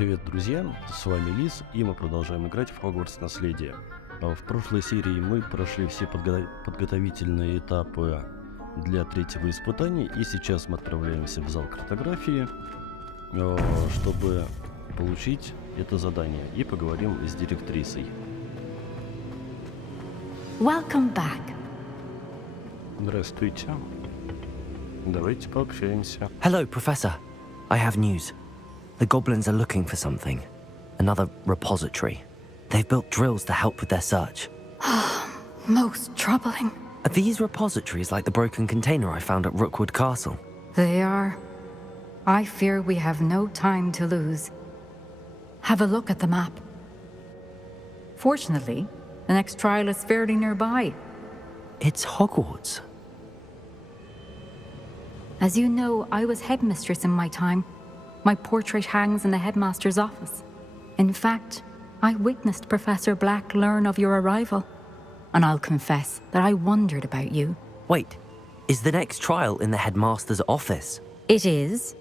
Привет, друзья! С вами Лис, и мы продолжаем играть в Хогвартс наследие. В прошлой серии мы прошли все подготовительные этапы для третьего испытания, и сейчас мы отправляемся в зал картографии, чтобы получить это задание, и поговорим с директрисой. Welcome back. Здравствуйте. Давайте пообщаемся. Hello, Professor. I have news. The goblins are looking for something. Another repository. They've built drills to help with their search. Most troubling. Are these repositories like the broken container I found at Rookwood Castle? They are. I fear we have no time to lose. Have a look at the map. Fortunately, the next trial is fairly nearby. It's Hogwarts. As you know, I was headmistress in my time. My portrait hangs in the headmaster's office. In fact, I witnessed Professor Black learn of your arrival. And I'll confess that I wondered about you. Wait, is the next trial in the headmaster's office? It is.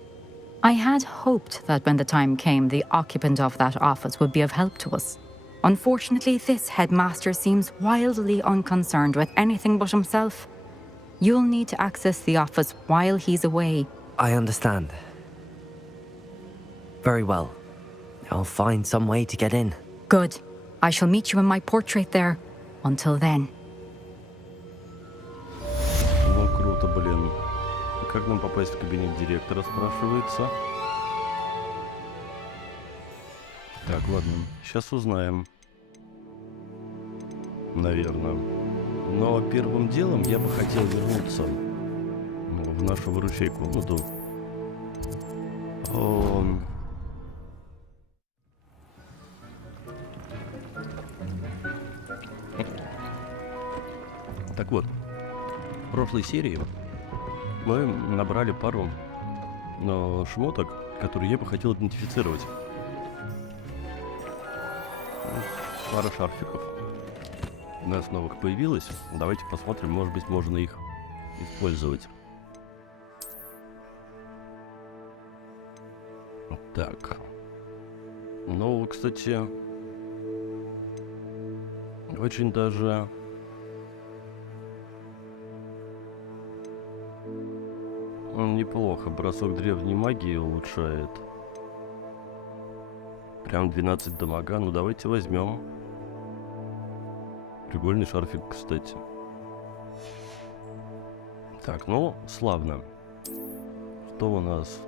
I had hoped that when the time came, the occupant of that office would be of help to us. Unfortunately, this headmaster seems wildly unconcerned with anything but himself. You'll need to access the office while he's away. I understand. Very well. I'll find some way to get in. Good. I shall meet you in my portrait there. Until then. Ну, круто, блин. Как нам попасть в кабинет директора, спрашивается? Так, ладно. Сейчас узнаем. Наверное. Но первым делом я бы хотел вернуться в нашу выручай комнату. Так вот, в прошлой серии мы набрали пару шмоток, которые я бы хотел идентифицировать. Пара шарфиков. У нас новых появилось. Давайте посмотрим, может быть, можно их использовать. Так. Ну, кстати, очень даже неплохо. Бросок древней магии улучшает. Прям 12 дамага. Ну, давайте возьмем. Прикольный шарфик, кстати. Так, ну, славно. Что у нас?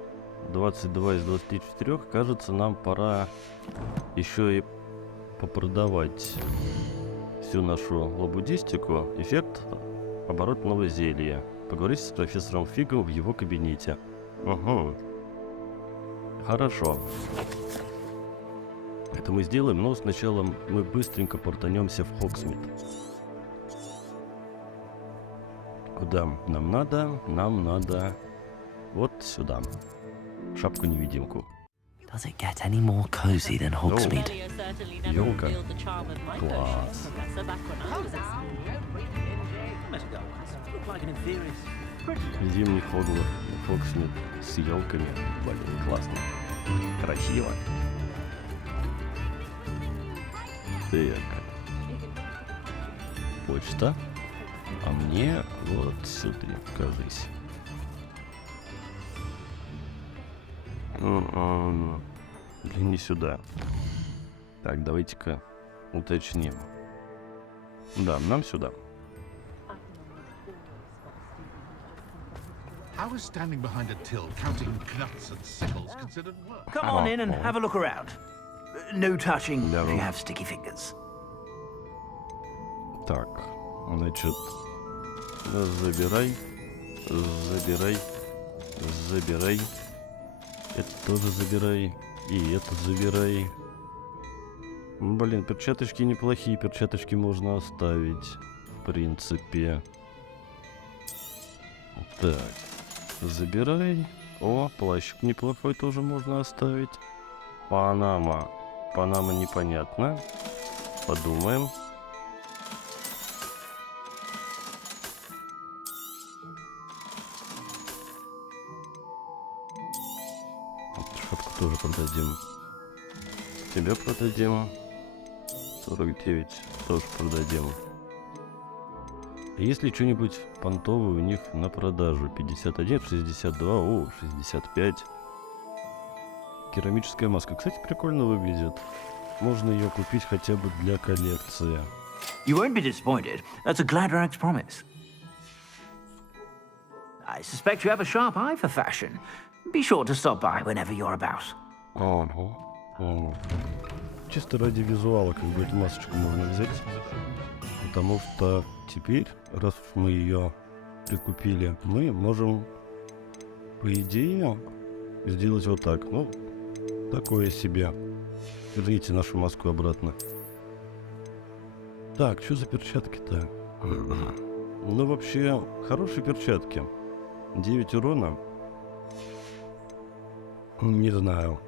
22 из 24. Кажется, нам пора еще и попродавать всю нашу лабудистику. Эффект оборотного зелья. Поговорить с профессором Фигом в его кабинете. Угу. Хорошо. Это мы сделаем, но сначала мы быстренько портанемся в Хогсмит. Куда нам надо? Нам надо вот сюда. Шапку-невидимку. Does it get any more cozy than Hogsmeade? Ёлка. Класс. Зимний Хогсмит с елками. Блин, классно. Красиво. Так. Почта. А мне вот сюда, кажись. Блин, не сюда. Так, давайте-ка уточним. Да, нам сюда. How is standing behind a till counting nuts and sickles considered work? Come on in and have a look around. No touching No. if you have sticky fingers. Так, значит, забирай, забирай, забирай. Это тоже забирай. И это забирай. Блин, перчаточки неплохие. Перчаточки можно оставить. В принципе. Так. Забирай. О, плащик неплохой тоже можно оставить. Панама. Панама непонятно. Подумаем. Шапку тоже продадим. Тебя продадим. 49 тоже продадим. Есть ли что-нибудь понтовое у них на продажу? 51, 62, о, 65. Керамическая маска, кстати, прикольно выглядит. Можно ее купить хотя бы для коллекции. You won't be disappointed. That's a Glad Rags promise. I suspect you have a sharp eye for fashion. Be sure to stop by whenever you're about. Ого. Ого. Чисто ради визуала, как бы эту масочку можно взять. Потому что теперь, раз мы ее прикупили, мы можем, по идее, сделать вот так. Ну, такое себе. Верните нашу маску обратно. Так, что за перчатки-то? Ну, вообще, хорошие перчатки. 9 урона. Не знаю.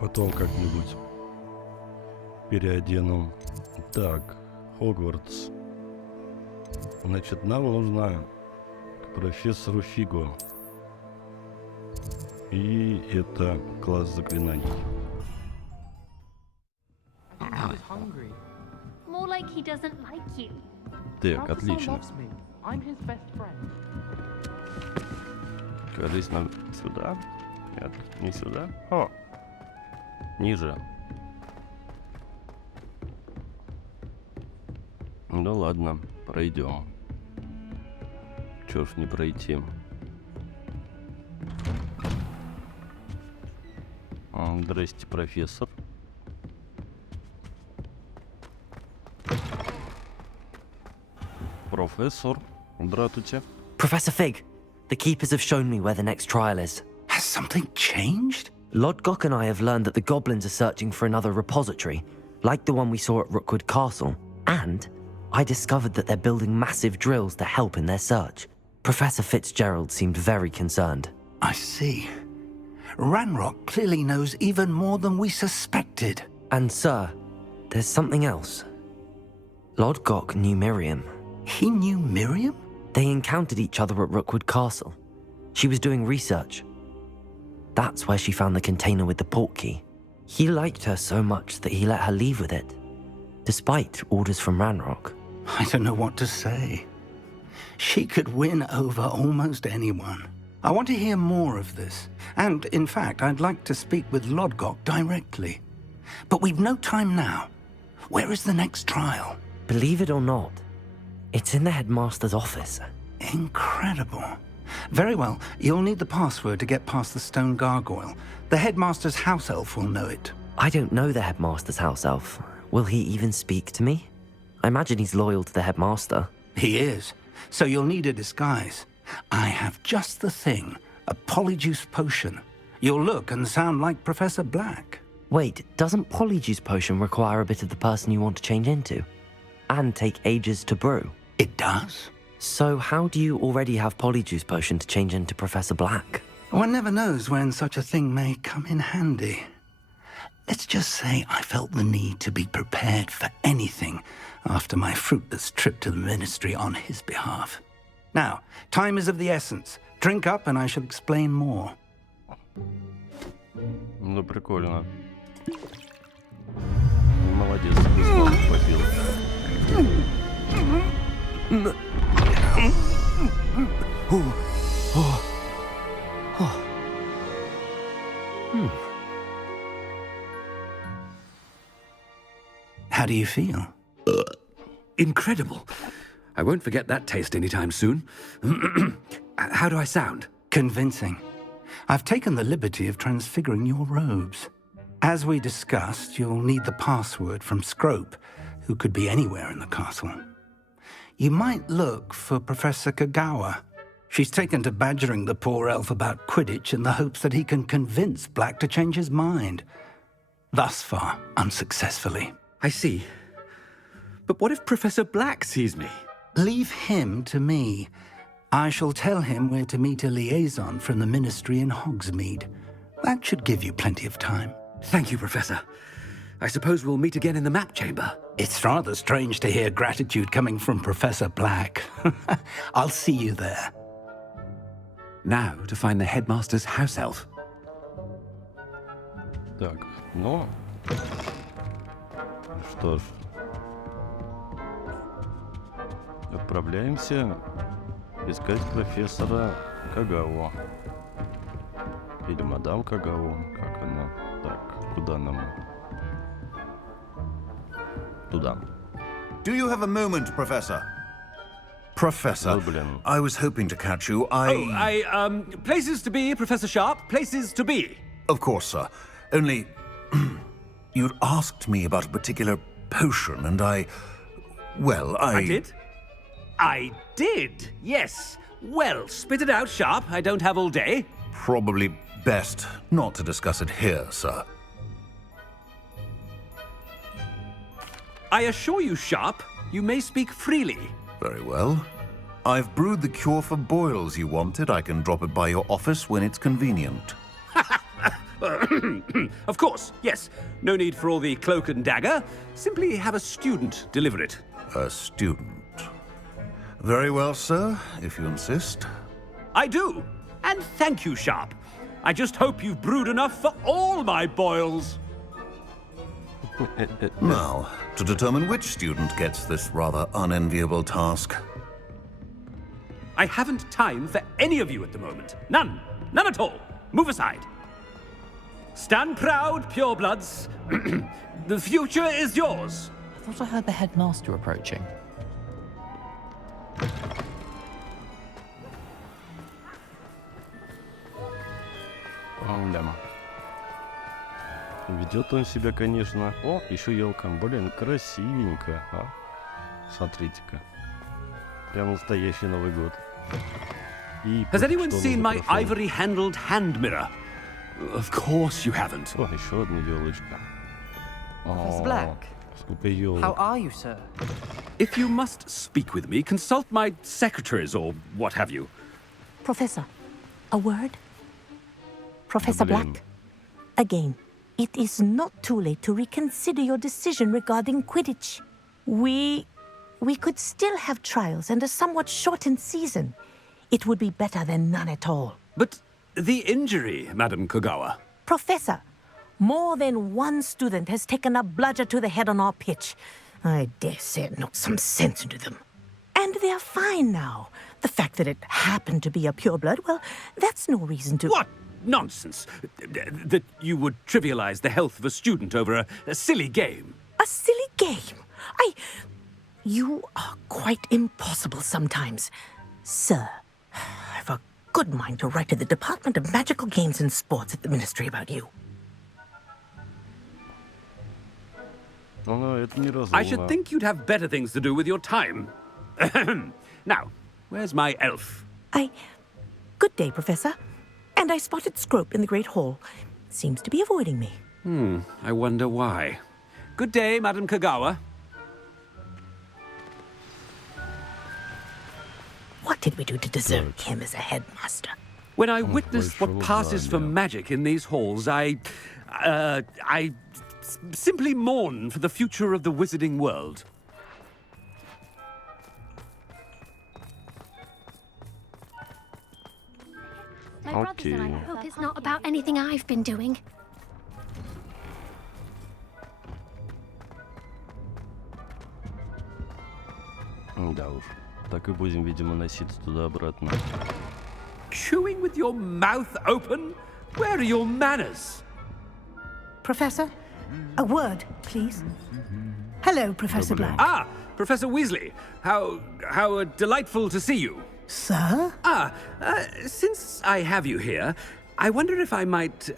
Потом как-нибудь переодену. Так, Хогвартс. Значит, нам нужна к профессору Фигу. И это класс заклинаний. I was hungry. More like he doesn't like you. Так, Professor отлично. loves me. I'm his best friend. Кажись, нам сюда. Нет, не сюда. О! Ниже. Ну ладно, пройдем. Чё ж не пройти. Здрасте, профессор. Профессор, здравствуйте. Professor Fig, the keepers have shown me where the next trial is. Has something changed? Lodgok and I have learned that the goblins are searching for another repository, like the one we saw at Rookwood Castle. And I discovered that they're building massive drills to help in their search. Professor Fitzgerald seemed very concerned. I see. Ranrock clearly knows even more than we suspected. And sir, there's something else. Lodgok knew Miriam. He knew Miriam? They encountered each other at Rookwood Castle. She was doing research. That's where she found the container with the port key. He liked her so much that he let her leave with it, despite orders from Ranrock. I don't know what to say. She could win over almost anyone. I want to hear more of this. And, in fact, I'd like to speak with Lodgok directly. But we've no time now. Where is the next trial? Believe it or not, it's in the headmaster's office. Incredible. Very well. You'll need the password to get past the stone gargoyle. The headmaster's house elf will know it. I don't know the headmaster's house elf. Will he even speak to me? I imagine he's loyal to the headmaster. He is. So you'll need a disguise. I have just the thing. A polyjuice potion. You'll look and sound like Professor Black. Wait, doesn't Polyjuice Potion require a bit of the person you want to change into? And take ages to brew? It does? So how do you already have Polyjuice Potion to change into Professor Black? One never knows when such a thing may come in handy. Let's just say I felt the need to be prepared for anything after my fruitless trip to the ministry on his behalf. Now, time is of the essence. Drink up and I shall explain more. Ну, прикольно. Молодец, быстро попил. How do you feel? Incredible. I won't forget that taste anytime soon. How do I sound? Convincing. I've taken the liberty of transfiguring your robes. As we discussed, you'll need the password from Scrope, who could be anywhere in the castle. You might look for Professor Kagawa. She's taken to badgering the poor elf about Quidditch in the hopes that he can convince Black to change his mind. Thus far, unsuccessfully. I see. But what if Professor Black sees me? Leave him to me. I shall tell him where to meet a liaison from the ministry in Hogsmeade. That should give you plenty of time. Thank you, Professor. I suppose we'll meet again in the map chamber. It's rather strange to hear gratitude coming from Professor Black. I'll see you there. Now to find the headmaster's house elf. Так, ну... Что ж. Отправляемся искать профессора Кагаву. Или мадам Кагаву, как она. Так, куда нам? Туда. Do you have a moment, Professor? Professor, Oh, blin. I was hoping to catch you. Places to be, Professor Sharp, places to be. Of course, sir. Only, you'd asked me about a particular potion, and well, I did? I did, yes. Well, spit it out, Sharp. I don't have all day. Probably best not to discuss it here, sir. I assure you, Sharp, you may speak freely. Very well. I've brewed the cure for boils you wanted. I can drop it by your office when it's convenient. Of course, yes. No need for all the cloak and dagger. Simply have a student deliver it. A student. Very well, sir, if you insist. I do. And thank you, Sharp. I just hope you've brewed enough for all my boils. Now, to determine which student gets this rather unenviable task. I haven't time for any of you at the moment. None. None at all. Move aside. Stand proud, purebloods. The future is yours. I thought I heard the headmaster approaching. Да. Ведет он себя, конечно. О, еще елка. Блин, красивенько. А? Смотрите-ка. Прям настоящий Новый год. И Has anyone что seen нужно my прошел? ivory-handled hand mirror? Of course you haven't. О, еще одна елочка. Professor Black, Сколько елок. how are you, sir? If you must speak with me, consult my secretaries or what have you. Professor, a word? Professor Blame. Black, again, it is not too late to reconsider your decision regarding Quidditch. We could still have trials and a somewhat shortened season. It would be better than none at all. But the injury, Madam Kogawa. Professor, more than one student has taken a bludger to the head on our pitch. I dare say it knocked some sense into them. And they're fine now. The fact that it happened to be a pureblood, well, that's no reason to... What nonsense! That you would trivialize the health of a student over a silly game. A silly game? You are quite impossible sometimes. Sir, I've a good mind to write to the Department of Magical Games and Sports at the Ministry about you. Ну, это не I should think you'd have better things to do with your time. Now, where's my elf? Good day, Professor. And I spotted Scrope in the Great Hall. Seems to be avoiding me. I wonder why. Good day, Madam Kagawa. What did we do to deserve him as a headmaster? When I witnessed what большого passes for знания. magic in these halls, I simply mourn for the future of the wizarding world. My brothers and I Okay. hope it's not about anything I've been doing. Да уж. Так и будем, видимо, носиться туда-обратно. Chewing with your mouth open? Where are your manners? Professor, a word, please. Hello, Professor Black. Ah, Professor Weasley. How delightful to see you. Sir? Since I have you here, I wonder if I might,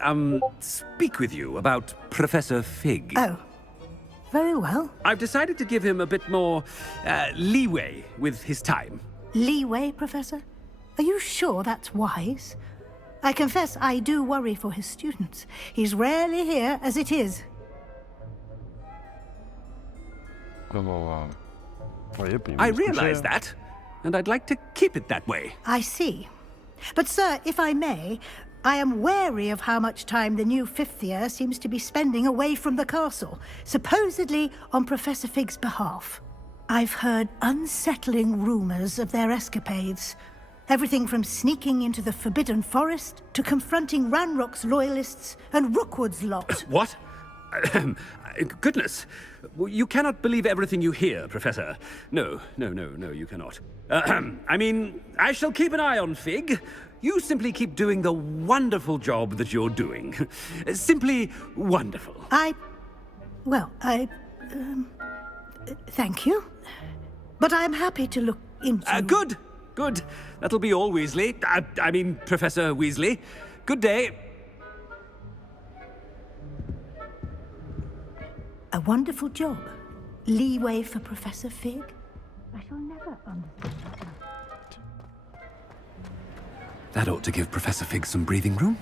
speak with you about Professor Fig. Oh, very well. I've decided to give him a bit more, leeway with his time. Leeway, Professor? Are you sure that's wise? I confess I do worry for his students. He's rarely here as it is. I realize that, and I'd like to keep it that way. I see. But, sir, if I may, I am wary of how much time the new fifth year seems to be spending away from the castle, supposedly on Professor Fig's behalf. I've heard unsettling rumors of their escapades. Everything from sneaking into the Forbidden Forest to confronting Ranrock's loyalists and Rookwood's lot. What? Goodness. You cannot believe everything you hear, Professor. No, you cannot. I mean, I shall keep an eye on Fig. You simply keep doing the wonderful job that you're doing. Simply wonderful. Thank you. But I'm happy to look into... Good. That'll be all, Weasley. I mean, Professor Weasley. Good day. A wonderful job. Leeway for Professor Fig. I shall never understand that. That ought to give Professor Fig some breathing room.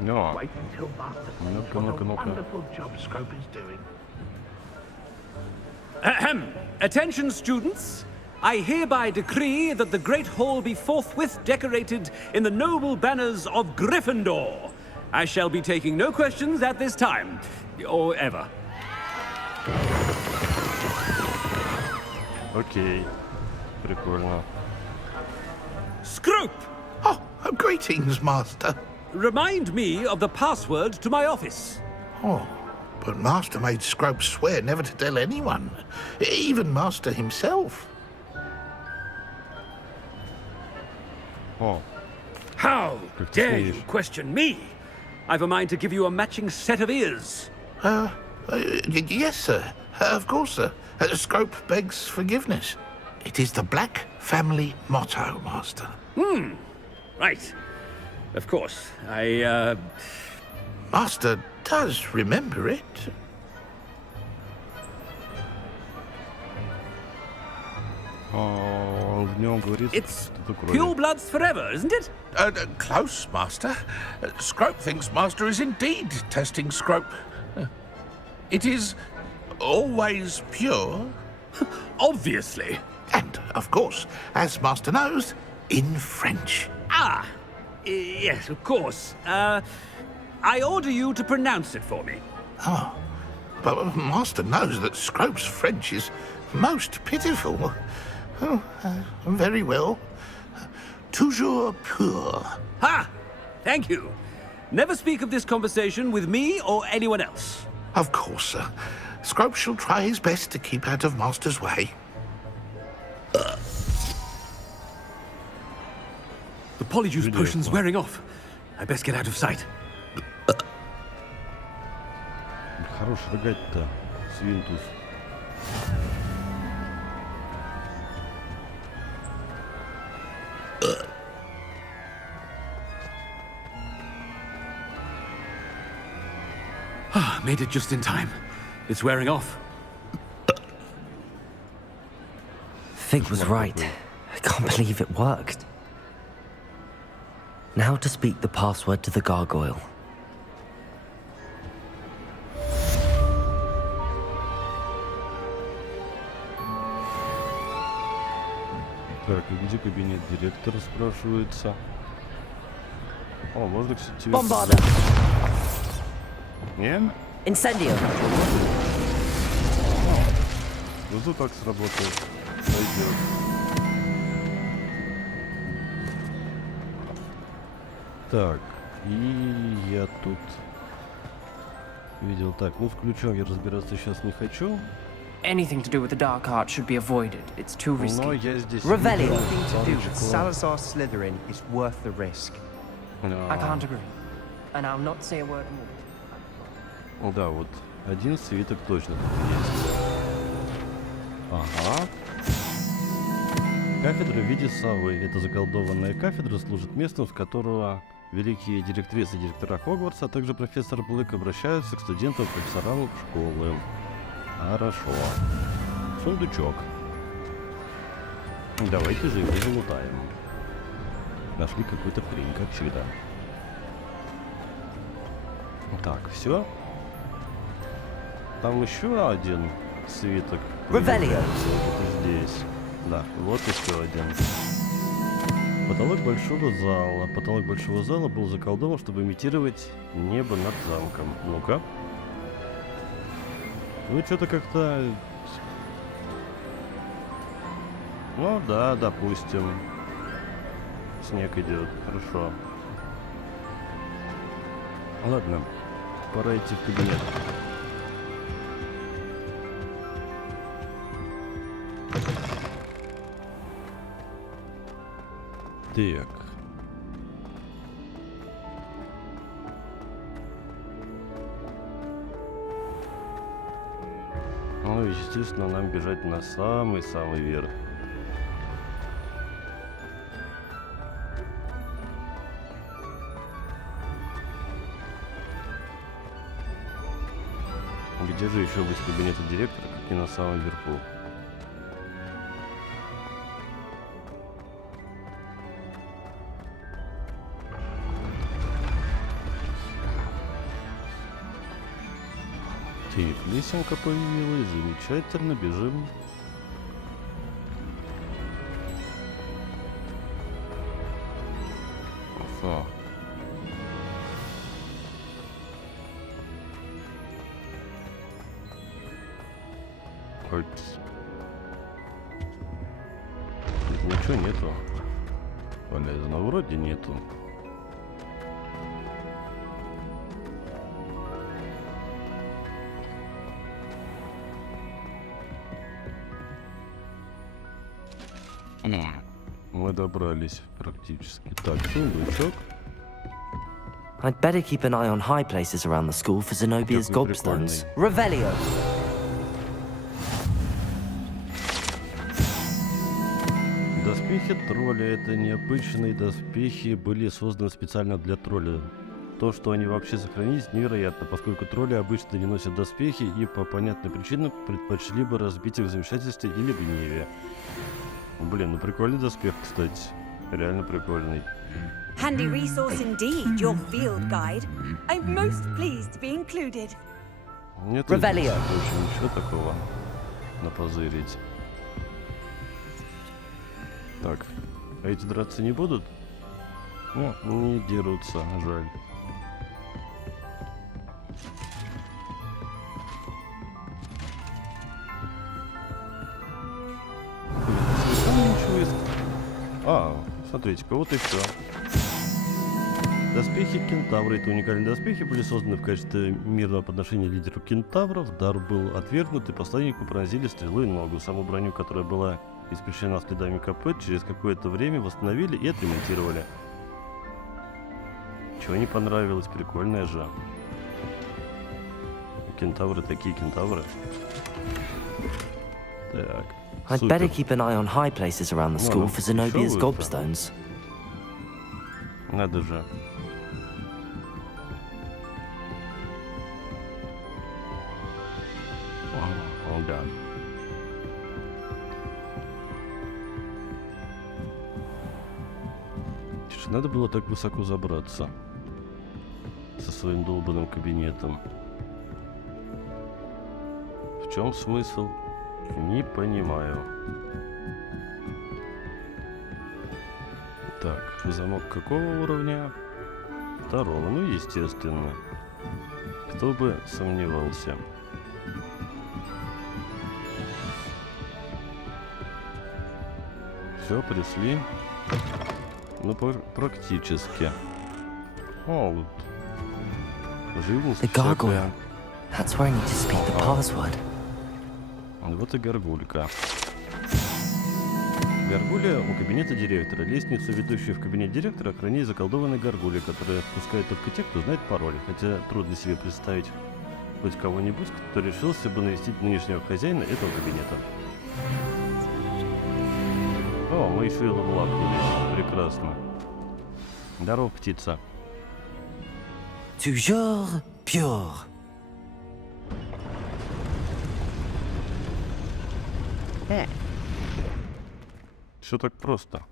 No. Wait until Master sees what a wonderful job Scrope is doing. Attention, students. I hereby decree that the Great Hall be forthwith decorated in the noble banners of Gryffindor. I shall be taking no questions at this time, or ever. Окей. Прикольно. Scrope! Oh, greetings, Master. Remind me of the password to my office. Oh, but Master made Scrope swear never to tell anyone, even Master himself. О, How Как ты dare you смеешь? question me? I've a mind to give you a matching set of ears. Yes, sir. Of course, sir. Scrope begs forgiveness. It is the Black family motto, Master. Right. Of course. Master does remember it. в нем говорится, It's что крови. pure bloods forever, isn't it? Close, Master. Scrope thinks Master is indeed testing Scrope. It is always pure. Obviously. And, of course, as Master knows, in French. Yes, of course. I order you to pronounce it for me. But Master knows that Scrope's French is most pitiful. Very well. Toujours pur. Ha! Thank you. Never speak of this conversation with me or anyone else. Of course, sir. Scrope shall try his best to keep out of Master's way. The polyjuice potion's wearing off. I best get out of sight. Хорош рыгать-то, свинтус. Made it just in time. It's wearing off. Fig was right. I can't believe it worked. Now to speak the password to the gargoyle. Так, и где кабинет директора, спрашивается? О, можно, кстати... Bombarda! Нет? Incendio! Ну, так сработает. Пойдет. Так, и я тут видел. Так, ну, с ключом я разбираться сейчас не хочу. Anything to do with the dark art should be avoided. It's too risky. Но я здесь... Revelio. Anything to do with Salazar Slytherin is worth the risk. I can't agree. And I'll not say a word more. Да, вот один свиток точно тут есть. Ага. Кафедра в виде совы. Эта заколдованная кафедра служит местом, в которого великие директрисы и директора Хогвартса, а также профессор Блэк обращаются к студентам профессорам школы. Хорошо. Сундучок. Давайте же его залутаем. Нашли какую-то хрень, как всегда. Так, все. Там еще один свиток. Revelio. Вот здесь. Да, вот еще один. Потолок большого зала. Потолок большого зала был заколдован, чтобы имитировать небо над замком. Ну-ка. Ну, что-то как-то... Ну, да, допустим. Снег идет, хорошо. Ладно, пора идти в кабинет. Так. Ну, естественно, нам бежать на самый-самый верх. Где же еще быть кабинета директора, как не на самом верху? Так, лесенка появилась, замечательно, бежим. Ага. Хоть... Ничего нету. Полезно, вроде нету. Мы добрались практически. Так, сундучок. I'd better keep an eye on high places around the school for Zenobia's gobstones. Revelio! Доспехи тролля — это необычные доспехи, были созданы специально для тролля. То, что они вообще сохранились, невероятно, поскольку тролли обычно не носят доспехи и по понятной причине предпочли бы разбить их в замешательстве или гневе. Блин, ну прикольный доспех, кстати. Реально прикольный. Handy resource indeed, your field guide. I'm most pleased to be included. Нет больше ничего такого напозырить. Так, а эти драться не будут? Ну, не дерутся, жаль. А, смотрите-ка, вот и все. Доспехи кентавра. Это уникальные доспехи, были созданы в качестве мирного подношения лидеру кентавров. Дар был отвергнут, и посланнику пронзили стрелой ногу. Саму броню, которая была испещрена следами копыт, через какое-то время восстановили и отремонтировали. Чего не понравилось? Прикольная же. Кентавры такие кентавры. Так. I'd better keep an eye on high places around the school for Zenobia's gobstones. Надо же. О, да. Надо было так высоко забраться со своим долбанным кабинетом. В чем смысл? Не понимаю. Так, замок какого уровня? Второго, ну естественно. Кто бы сомневался. Все, пришли. Ну, практически. О, вот. Живность. The gargoyle. That's where I need to speak the password. Вот и горгулька. Горгулья у кабинета директора. Лестницу, ведущую в кабинет директора, охраняет заколдованная горгулья, которая отпускает только тех, кто знает пароль. Хотя трудно себе представить хоть кого-нибудь, кто решился бы навестить нынешнего хозяина этого кабинета. О, мы еще и левелапнулись. Прекрасно. Здорово, птица. Toujours pure. Все так просто.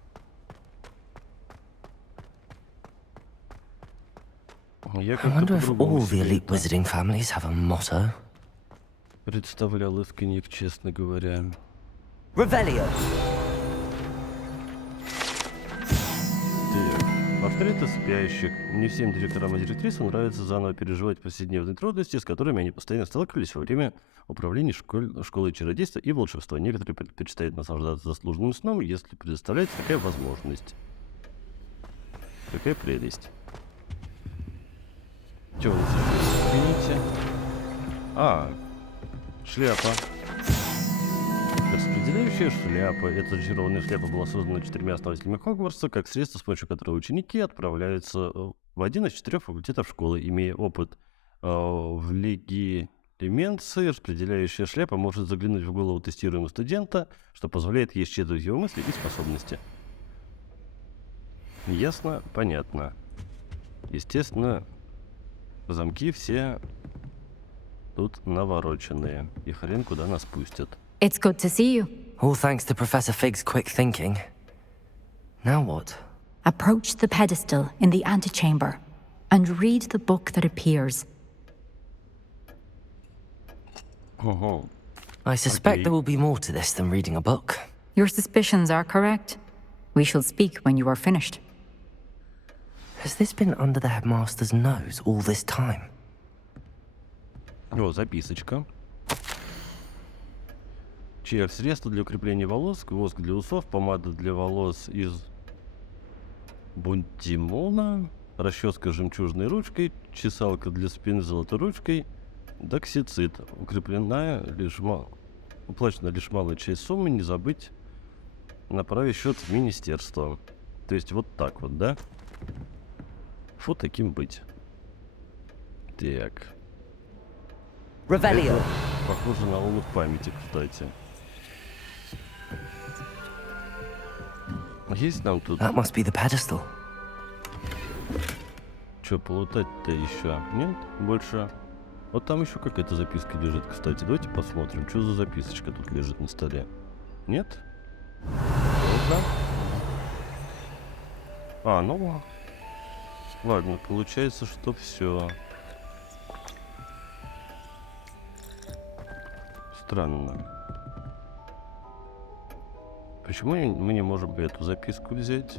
Я I wonder if all the elite wizarding families have a motto. Представлял искренне, честно говоря. Revelio. Портреты спящих. Не всем директорам и директрисам нравится заново переживать повседневные трудности, с которыми они постоянно сталкивались во время управления школой чародейства и волшебства. Некоторые предпочитают наслаждаться заслуженным сном, если предоставляется такая возможность. Какая прелесть. Что у нас еще? Извините. Шляпа. Распределяющая шляпа. Эта зачарованная шляпа была создана 4 основателями Хогвартса как средство, с помощью которого ученики отправляются в один из 4 факультетов школы. Имея опыт в легилименции, распределяющая шляпа может заглянуть в голову тестируемого студента, что позволяет ей считывать его мысли и способности. Ясно, понятно. Естественно, замки все тут навороченные. И хрен куда нас пустят. It's good to see you. All thanks to Professor Fig's quick thinking. Now what? Approach the pedestal in the antechamber and read the book that appears. I suspect there will be more to this than reading a book. Your suspicions are correct. We shall speak when you are finished. Has this been under the headmaster's nose all this time? О, записочка. Чек. Средство для укрепления волос, воск для усов, помада для волос из бунтимона, расческа с жемчужной ручкой, чесалка для спины с золотой ручкой, доксицит. Уплачена лишь малая часть суммы, не забыть направить счет в министерство. То есть вот так вот, да? Фу, таким быть. Так. Revelio. Похоже на лунных памяти, кстати. Есть нам тут... That must be the pedestal. Че, полутать-то еще? Нет? Больше... Вот там еще какая-то записка лежит, кстати. Давайте посмотрим, что за записочка тут лежит на столе. Нет? Ну... Ладно, получается, что все. Странно. Почему мы не можем эту записку взять?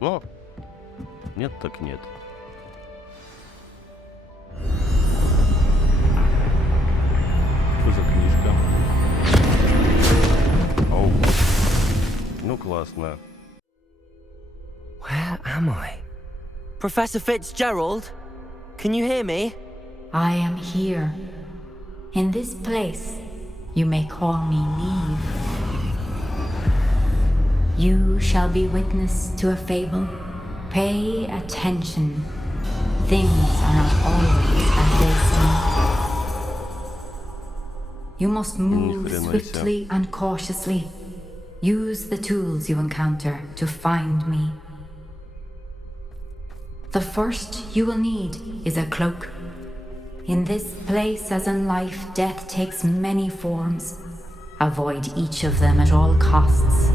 Ну, нет так нет. Что за книжка? Оу. Ну, классно. Where am I? Professor Fitzgerald? Can you hear me? I am here. In this place, you may call me Neve. You shall be witness to a fable. Pay attention. Things are not always as they seem. You must move swiftly and cautiously. Use the tools you encounter to find me. The first you will need is a cloak. In this place, as in life, death takes many forms. Avoid each of them at all costs.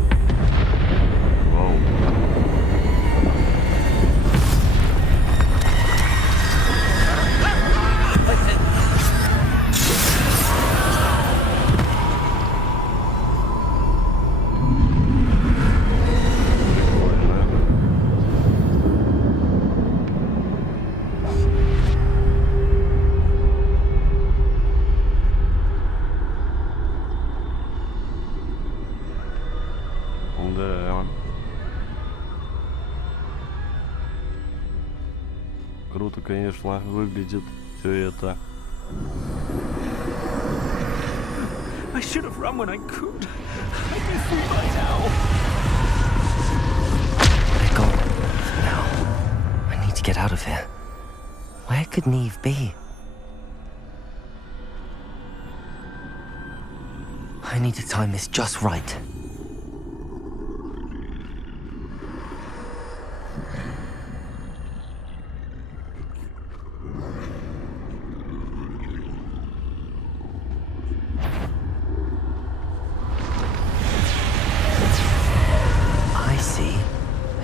Круто, конечно, выглядит все это. I should have run when I could. I'd be free by now. They're gone. Now, I need to get out of here. Where could Neve be? I need to time this just right.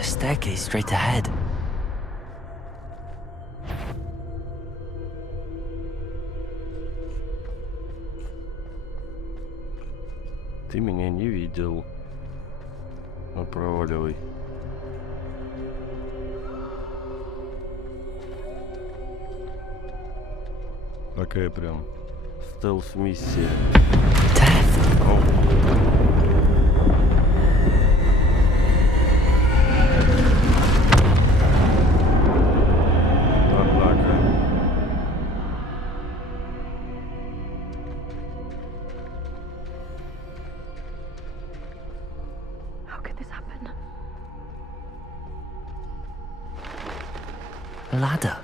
Staircase straight ahead. Ты меня не видел. Ну, проваливай. Такая прям стелс-миссия. A ladder.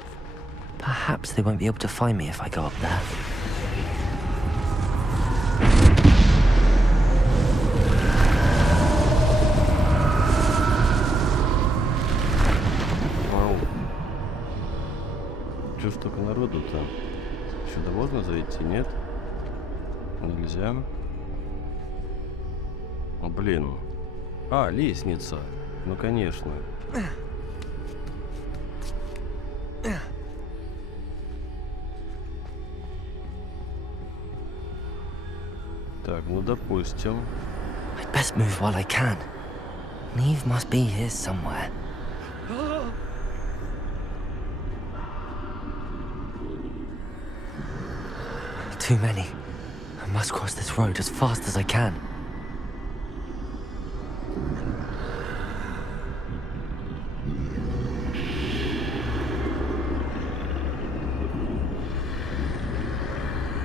Perhaps they won't be able to find me if I go up there. Вау. Чё ж только народу-то? Сюда можно зайти? Нет? Нельзя. О, блин. А, лестница. Ну, конечно. Так, ну допустим. I'd best move while I can. Neve must be here somewhere. Too many. I must cross this road as fast as I can.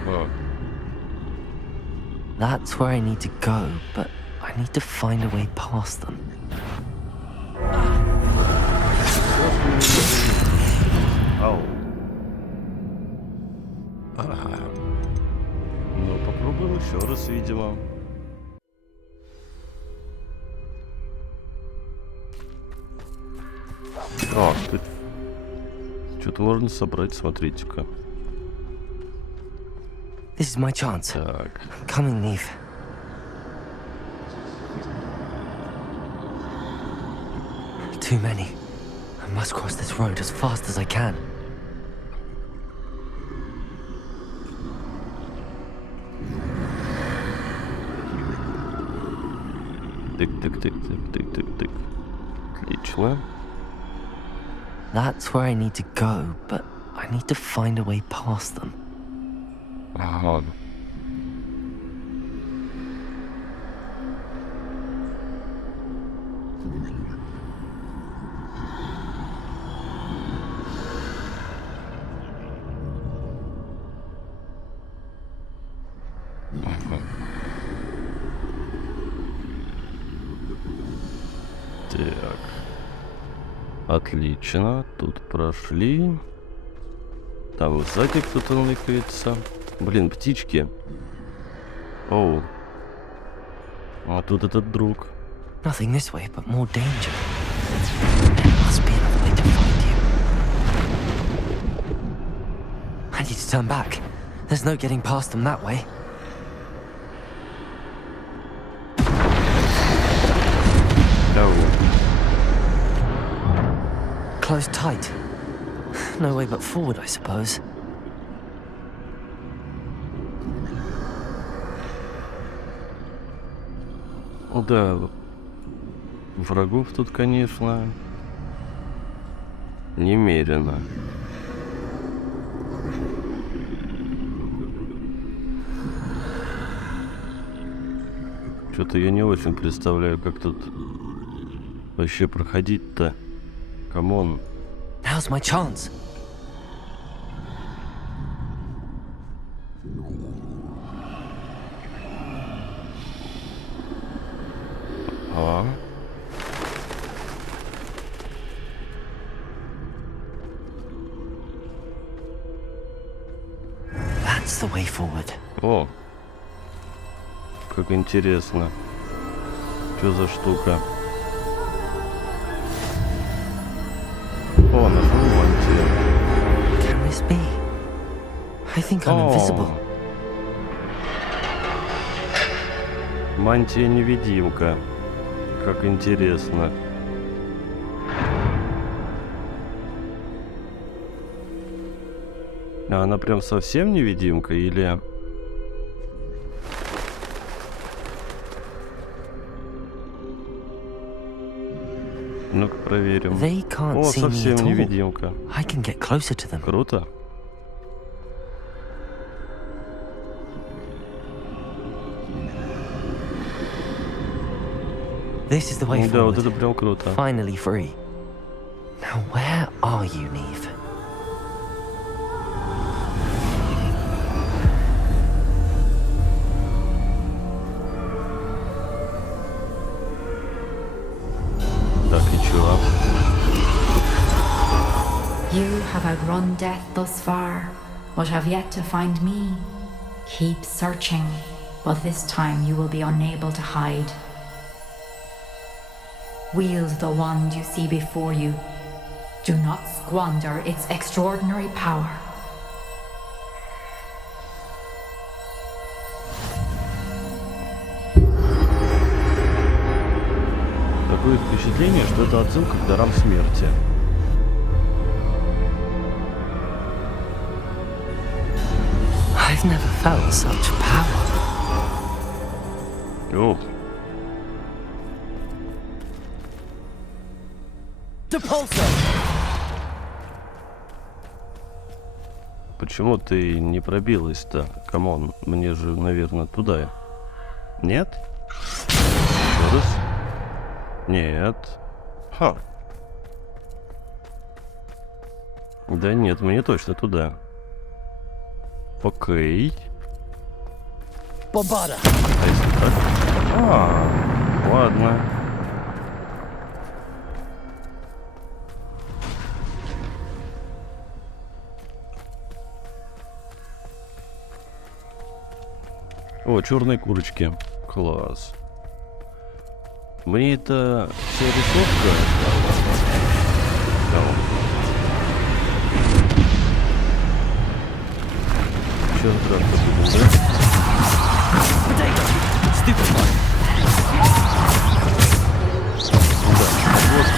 О, That's where I need to go, but I need to find a way past them. ау. Ну, попробуем еще раз, видимо. А, тут что-то можно собрать, смотрите-ка. This is my chance. Так. I'm coming, Neve. Too many. I must cross this road as fast as I can. Тык-тык-тык-тык-тык-тык-тык. Отлично. That's where I need to go, but I need to find a way past them. Ага. Так. Отлично. Тут прошли. Там вот сзади кто-то ныкается. Блин, птички. Оу. А тут этот друг. Nothing this way, but more danger. There must be another way to find you. I need to turn back. There's no getting past them that way. Оу. Closed tight. No way but forward, I suppose. Да, врагов тут, конечно, немерено. Что-то я не очень представляю, как тут вообще проходить-то. Камон. Now's my chance. А? That's the way forward. О, как интересно. Что за штука? О, нашел мантию. Can this be? I think I'm invisible. Мантия-невидимка. Как интересно. А она прям совсем невидимка или... Ну-ка проверим. They can't О, see me совсем at all. невидимка. I can get closer to them. Круто. This is the way Да, вот forward. это прям круто. Finally free. Now where are you, Neve? Так, и чё? You have outrun death thus far, but have yet to find me. Keep searching, but this time you will be unable to hide. Wield the wand you see before you. Do not squander its extraordinary power. Такое впечатление, что это отсылка к дарам смерти. I've never felt such power. О. Почему ты не пробилась-то? Камон, мне же, наверное, туда. Нет? Еще раз. Нет. Ха. Да нет, мне точно туда. Окей. Бомбада. А если так? Ладно. О, черные курочки. Класс. Мне это вся рисовка. Сейчас драться будем, да? Вот.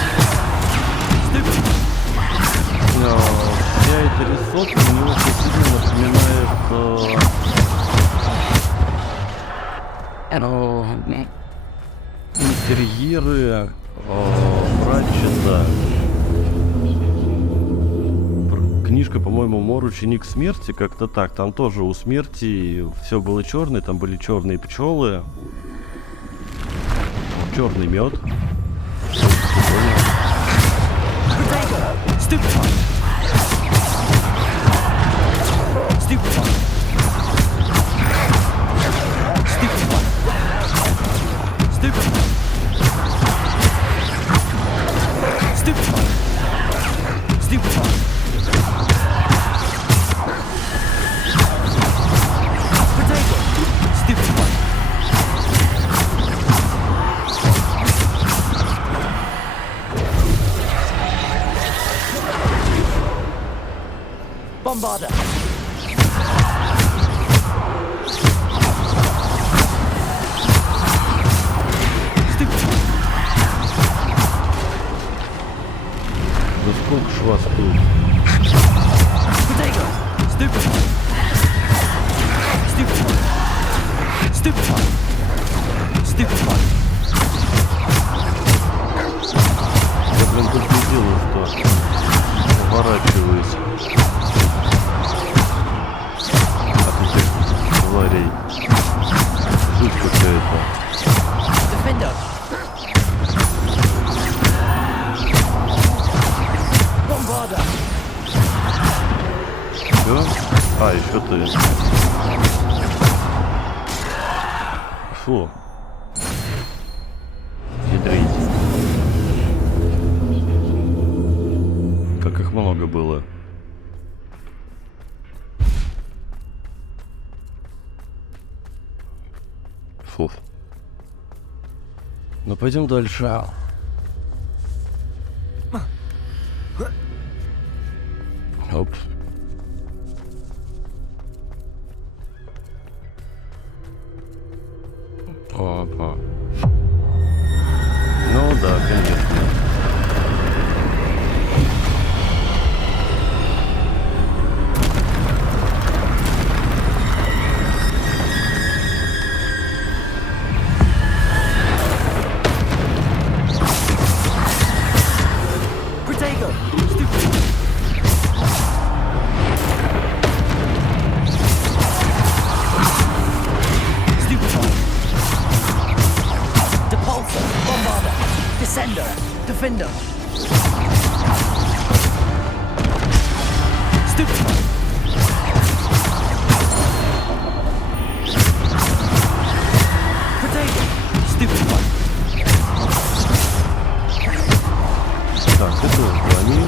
Но вся эта рисовка мне очень сильно напоминает интерьеры Пратчета. Книжка, по-моему, «Мор, ученик смерти», как-то так. Там тоже у смерти все было черное, там были черные пчелы, черный мед. Bombarda. Да сколько ж вас тут? Я, блин, тут не делаю, что разворачиваюсь. От этих тварей. Жуть какая-то. Все? А, еще ты. Фу. Ядрить. Как их много было. Фу. Ну пойдем дальше. Оп. Опа. Ну да, конечно. Defender. Так, это они.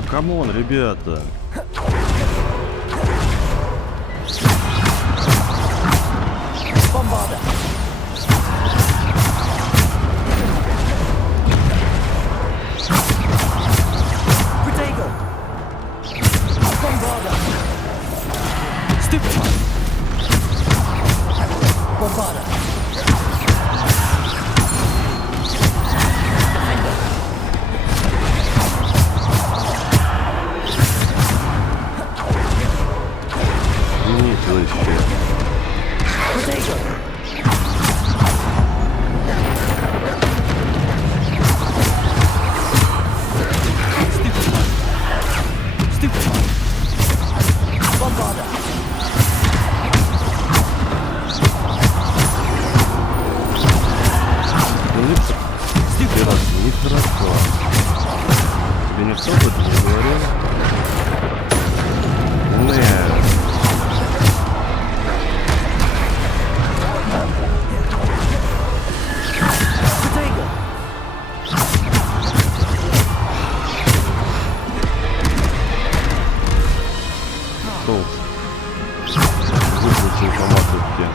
Ну камон, ребята. Bombarda. Protego. Bombarda. Stupefy. Bombarda. Ничего еще. Protego. Stupefy. Bombarda. Нехорошо. Тебе никто об этом не говорил? Нет. Выключил по матушке.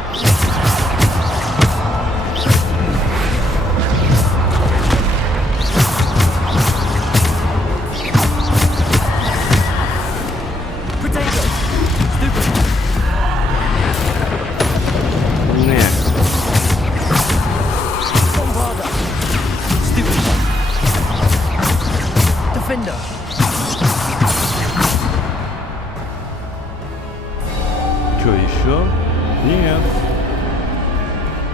Что, еще? Нет.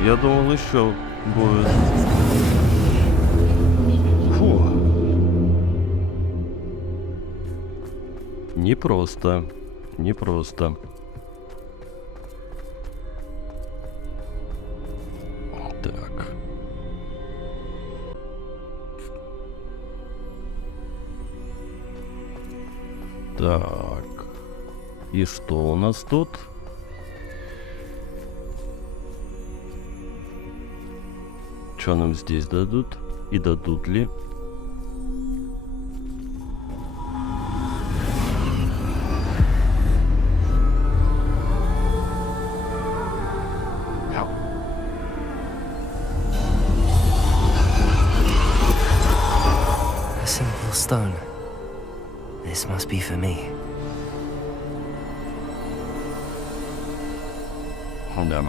Я думал, еще будет. Фу. Непросто. Непросто. Так. Так. И что у нас тут? Что нам здесь дадут? И дадут ли? A simple stone. This must be for me. Да.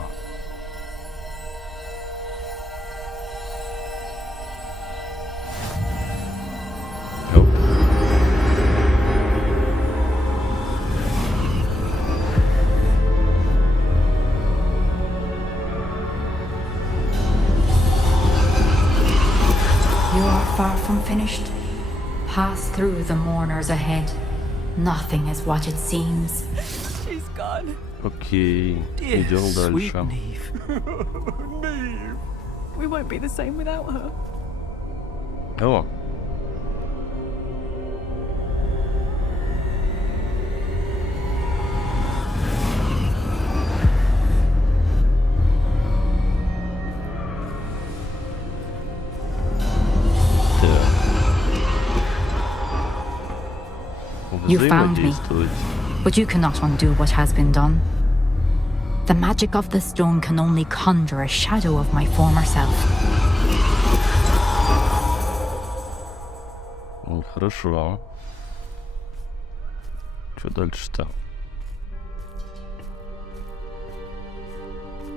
You are far from finished. Pass through the mourners ahead. Nothing is what it seems. She's gone. Окей, идем дальше. Neve. We won't be the same without her. О. You found me, but you cannot undo what has been done. The magic of the stone can only conjure a shadow of my former self. Ну, хорошо. Что дальше-то?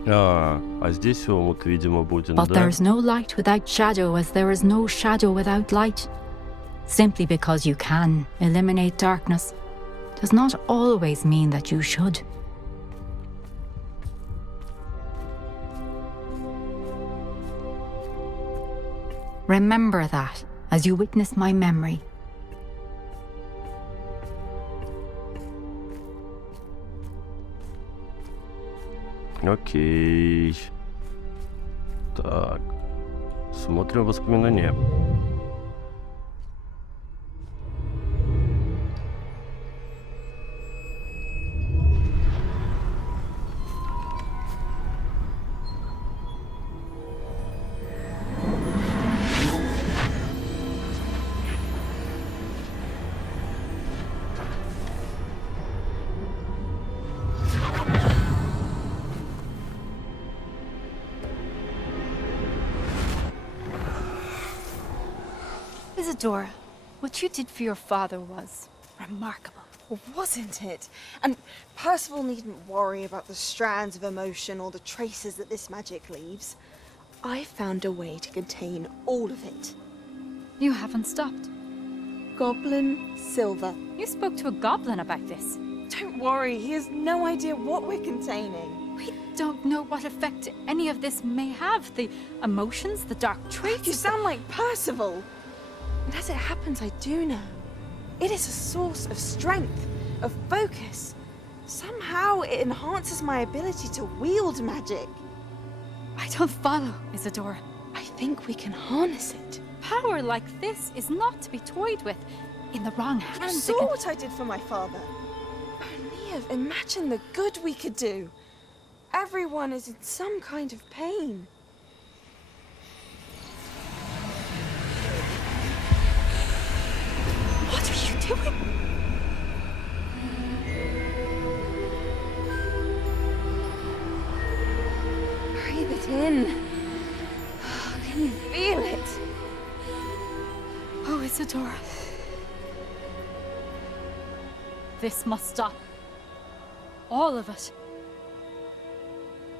А здесь вот, видимо, будет, But да? there's no light without shadow, as there is no shadow without light. Simply because you can eliminate darkness does not always mean that you should. Remember that as you witness my memory. Окей. Так. Смотрим воспоминания. Isidora, what you did for your father was remarkable. Well, wasn't it? And Percival needn't worry about the strands of emotion or the traces that this magic leaves. I found a way to contain all of it. You haven't stopped. Goblin silver. You spoke to a goblin about this. Don't worry, he has no idea what we're containing. We don't know what effect any of this may have. The emotions, the dark traits. You sound like Percival. And as it happens, I do know. It is a source of strength, of focus. Somehow it enhances my ability to wield magic. I don't follow, Isidora. I think we can harness it. Power like this is not to be toyed with. In the wrong hands, You saw what I did for my father. Only imagine the good we could do. Everyone is in some kind of pain. What are you doing? Breathe it in. Can you feel it? Oh, Isidora. This must stop. All of it.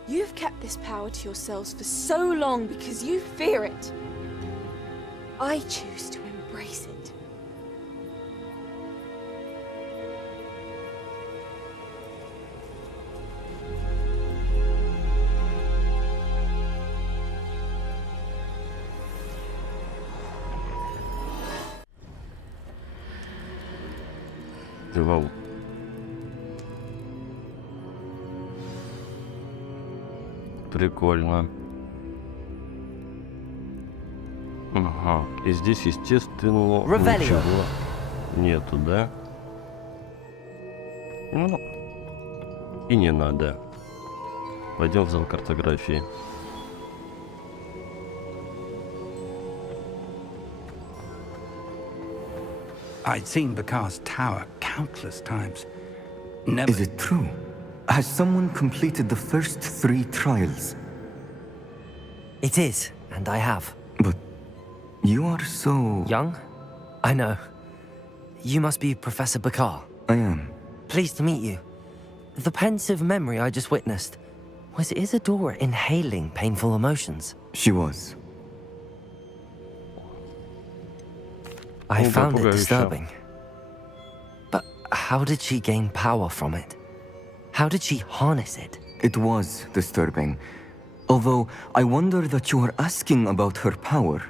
You've kept this power to yourselves for so long because you fear it. I choose to embrace it. Вау. Прикольно. Ага. И здесь, естественно, ничего нету, да? Ну, и не надо. Пойдем в зал картографии. I'd seen Bakar's tower countless times. Never... Is it true? Has someone completed the first 3 trials? It is, and I have. But you are so... Young? I know. You must be Professor Bakar. I am. Pleased to meet you. The pensive memory I just witnessed, was Isidora inhaling painful emotions? She was. I found it disturbing. But how did she gain power from it? How did she harness it? It was disturbing. Although I wonder that you are asking about her power.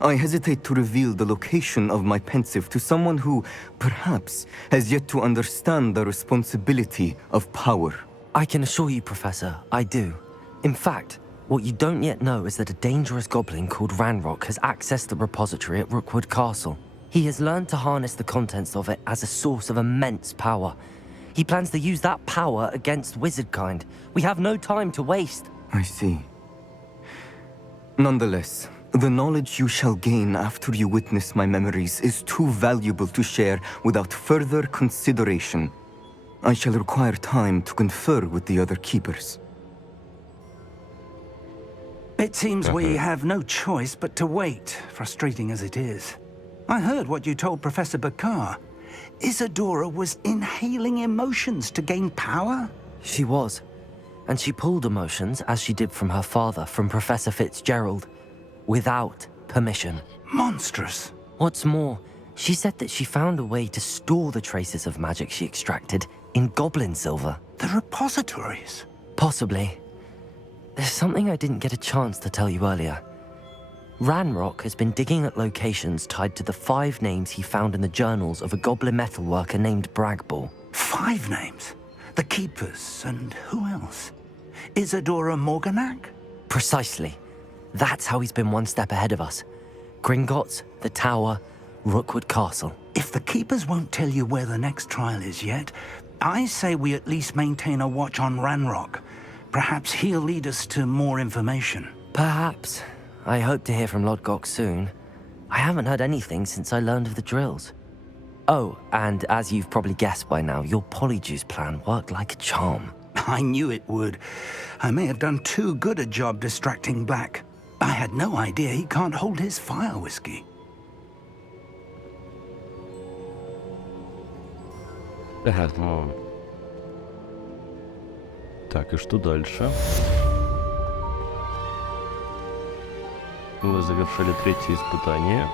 I hesitate to reveal the location of my pensive to someone who, perhaps, has yet to understand the responsibility of power. I can assure you, Professor, I do. In fact, what you don't yet know is that a dangerous goblin called Ranrock has accessed the repository at Rookwood Castle. He has learned to harness the contents of it as a source of immense power. He plans to use that power against wizardkind. We have no time to waste. I see. Nonetheless, the knowledge you shall gain after you witness my memories is too valuable to share without further consideration. I shall require time to confer with the other keepers. It seems we have no choice but to wait, frustrating as it is. I heard what you told Professor Bakar. Isidora was inhaling emotions to gain power? She was. And she pulled emotions, as she did from her father, from Professor Fitzgerald, without permission. Monstrous. What's more, she said that she found a way to store the traces of magic she extracted in goblin silver. The repositories? Possibly. There's something I didn't get a chance to tell you earlier. Ranrock has been digging at locations tied to the 5 names he found in the journals of a goblin metalworker named Bragball. 5 names? The Keepers, and who else? Isidora Morganac? Precisely. That's how he's been one step ahead of us. Gringotts, the Tower, Rookwood Castle. If the Keepers won't tell you where the next trial is yet, I say we at least maintain a watch on Ranrock. Perhaps he'll lead us to more information. Perhaps. I hope to hear from Lodgok soon. I haven't heard anything since I learned of the drills. Oh, and as you've probably guessed by now, your Polyjuice plan worked like a charm. I knew it would. I may have done too good a job distracting Black. I had no idea he can't hold his fire whiskey. Так, и что дальше? Мы завершили третье испытание.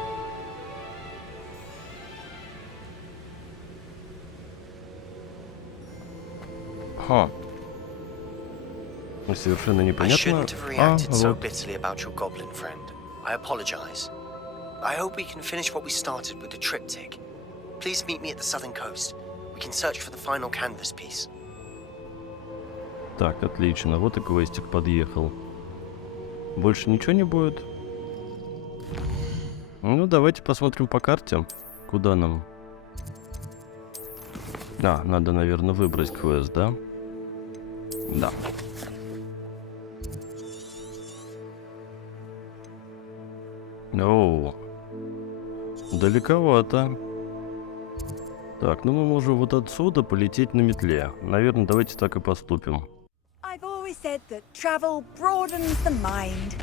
Совершенно непонятно. I shouldn't have reacted so bitterly about your goblin friend. I apologize. I hope we can finish what we started with the triptych. Please meet me at the southern coast. We can search for the final canvas piece. Так, отлично. Вот и квестик подъехал. Больше ничего не будет? Ну, давайте посмотрим по карте, куда нам. А, надо, наверное, выбрать квест, да? Да. О, далековато. Так, ну мы можем вот отсюда полететь на метле. Наверное, давайте так и поступим. I've always said that travel broadens the mind.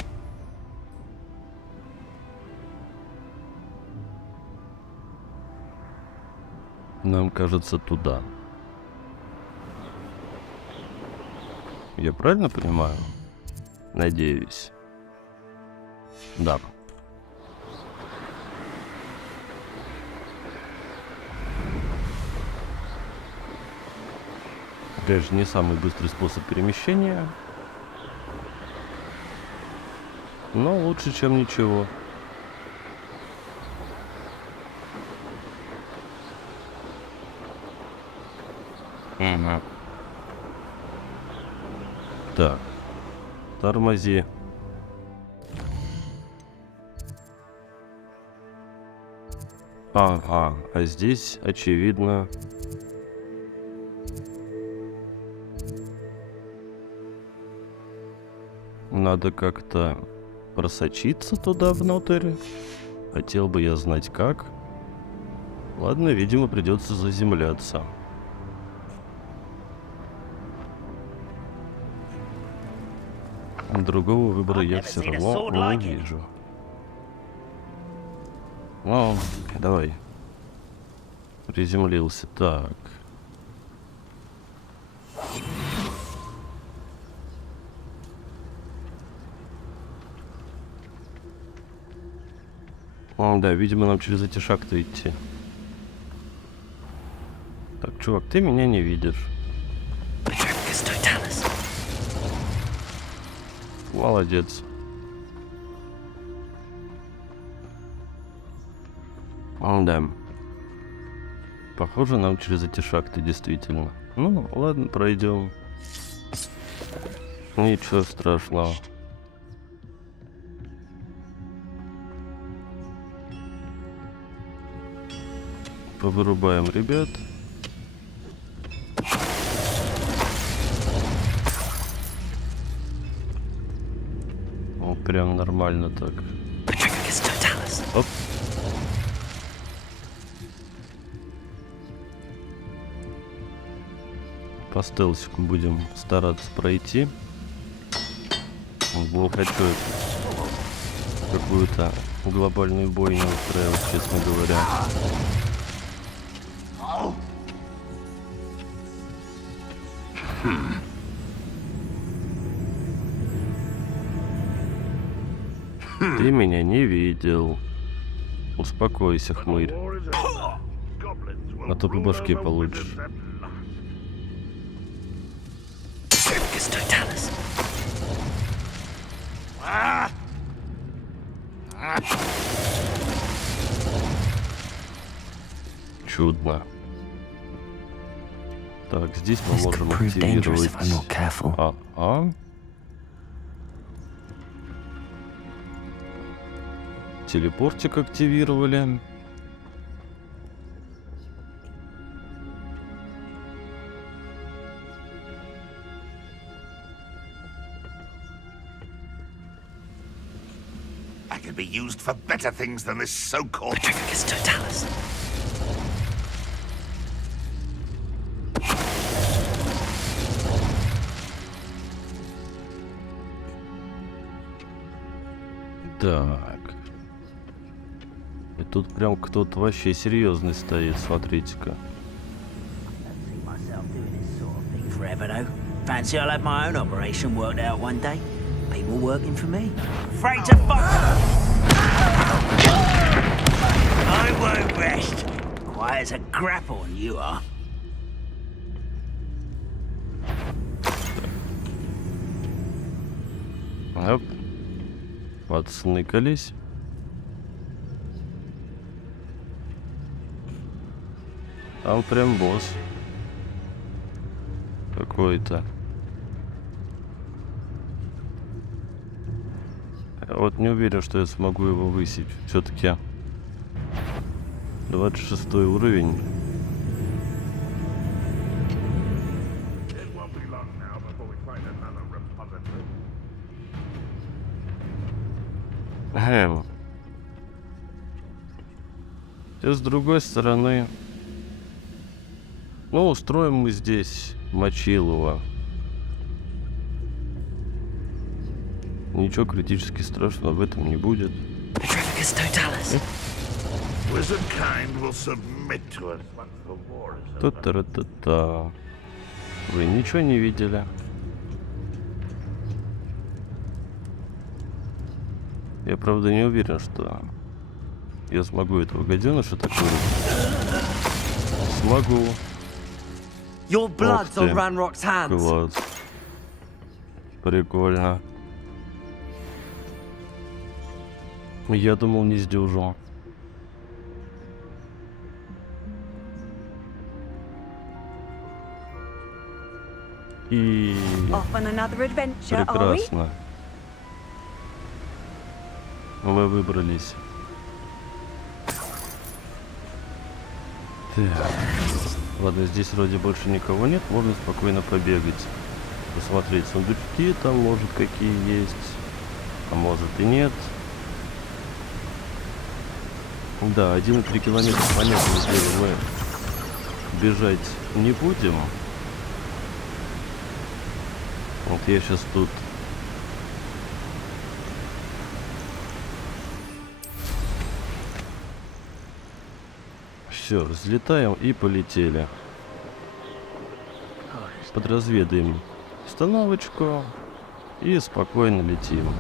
Нам кажется, туда. Я правильно понимаю? Надеюсь. Да. Опять же, не самый быстрый способ перемещения. Но лучше, чем ничего. Угу. Так. Тормози. Ага, а здесь, очевидно... Надо как-то просочиться туда внутрь. Хотел бы я знать как. Ладно, видимо, придется заземляться. Другого выбора я все равно не вижу. Ну, давай. Приземлился. Так. Да, видимо, нам через эти шахты идти. Так, чувак, ты меня не видишь. Молодец. Да. Похоже, нам через эти шахты действительно. Ну, ладно, пройдем. Ничего страшного. Повырубаем ребят. О, прям нормально так. Оп. По стелсику будем стараться пройти. Не хочу какую-то глобальную бойню устраивать, честно говоря. Ты меня не видел. Успокойся, хмырь. А то по башке получишь. Чудно. Так, здесь мы можем активировать... Телепортик активировали. I could be used for better things than this so-called... Так. И тут прям кто-то вообще серьезный стоит, смотрите-ка. whatever, though. Fancy I'll have my own operation worked out one day. People working for me. Afraid to fuck. I won't rest. Quiet as a grapple, you are. Оп. Подсныкались. Там прям босс. Какой-то. Вот не уверен, что я смогу его высечь. Все-таки 26 уровень. И с другой стороны, ну, устроим мы здесь Мочилова. Ничего критически страшного в этом не будет. Та-та-та-та-та. Вы ничего не видели? Я, правда, не уверен, что я смогу этого гаденыша так вырубить. Смогу. Your blood's on Ranrock's hands. Класс. Прикольно. Я думал, не сдюжу. И прекрасно. Мы выбрались. Так. Ладно, здесь вроде больше никого нет, можно спокойно побегать. Посмотреть сундучки, там может какие есть, а может и нет. Да, 1,3 километра, понятное дело, мы бежать не будем. Вот я сейчас тут все, взлетаем и полетели. Подразведаем остановочку и спокойно летим.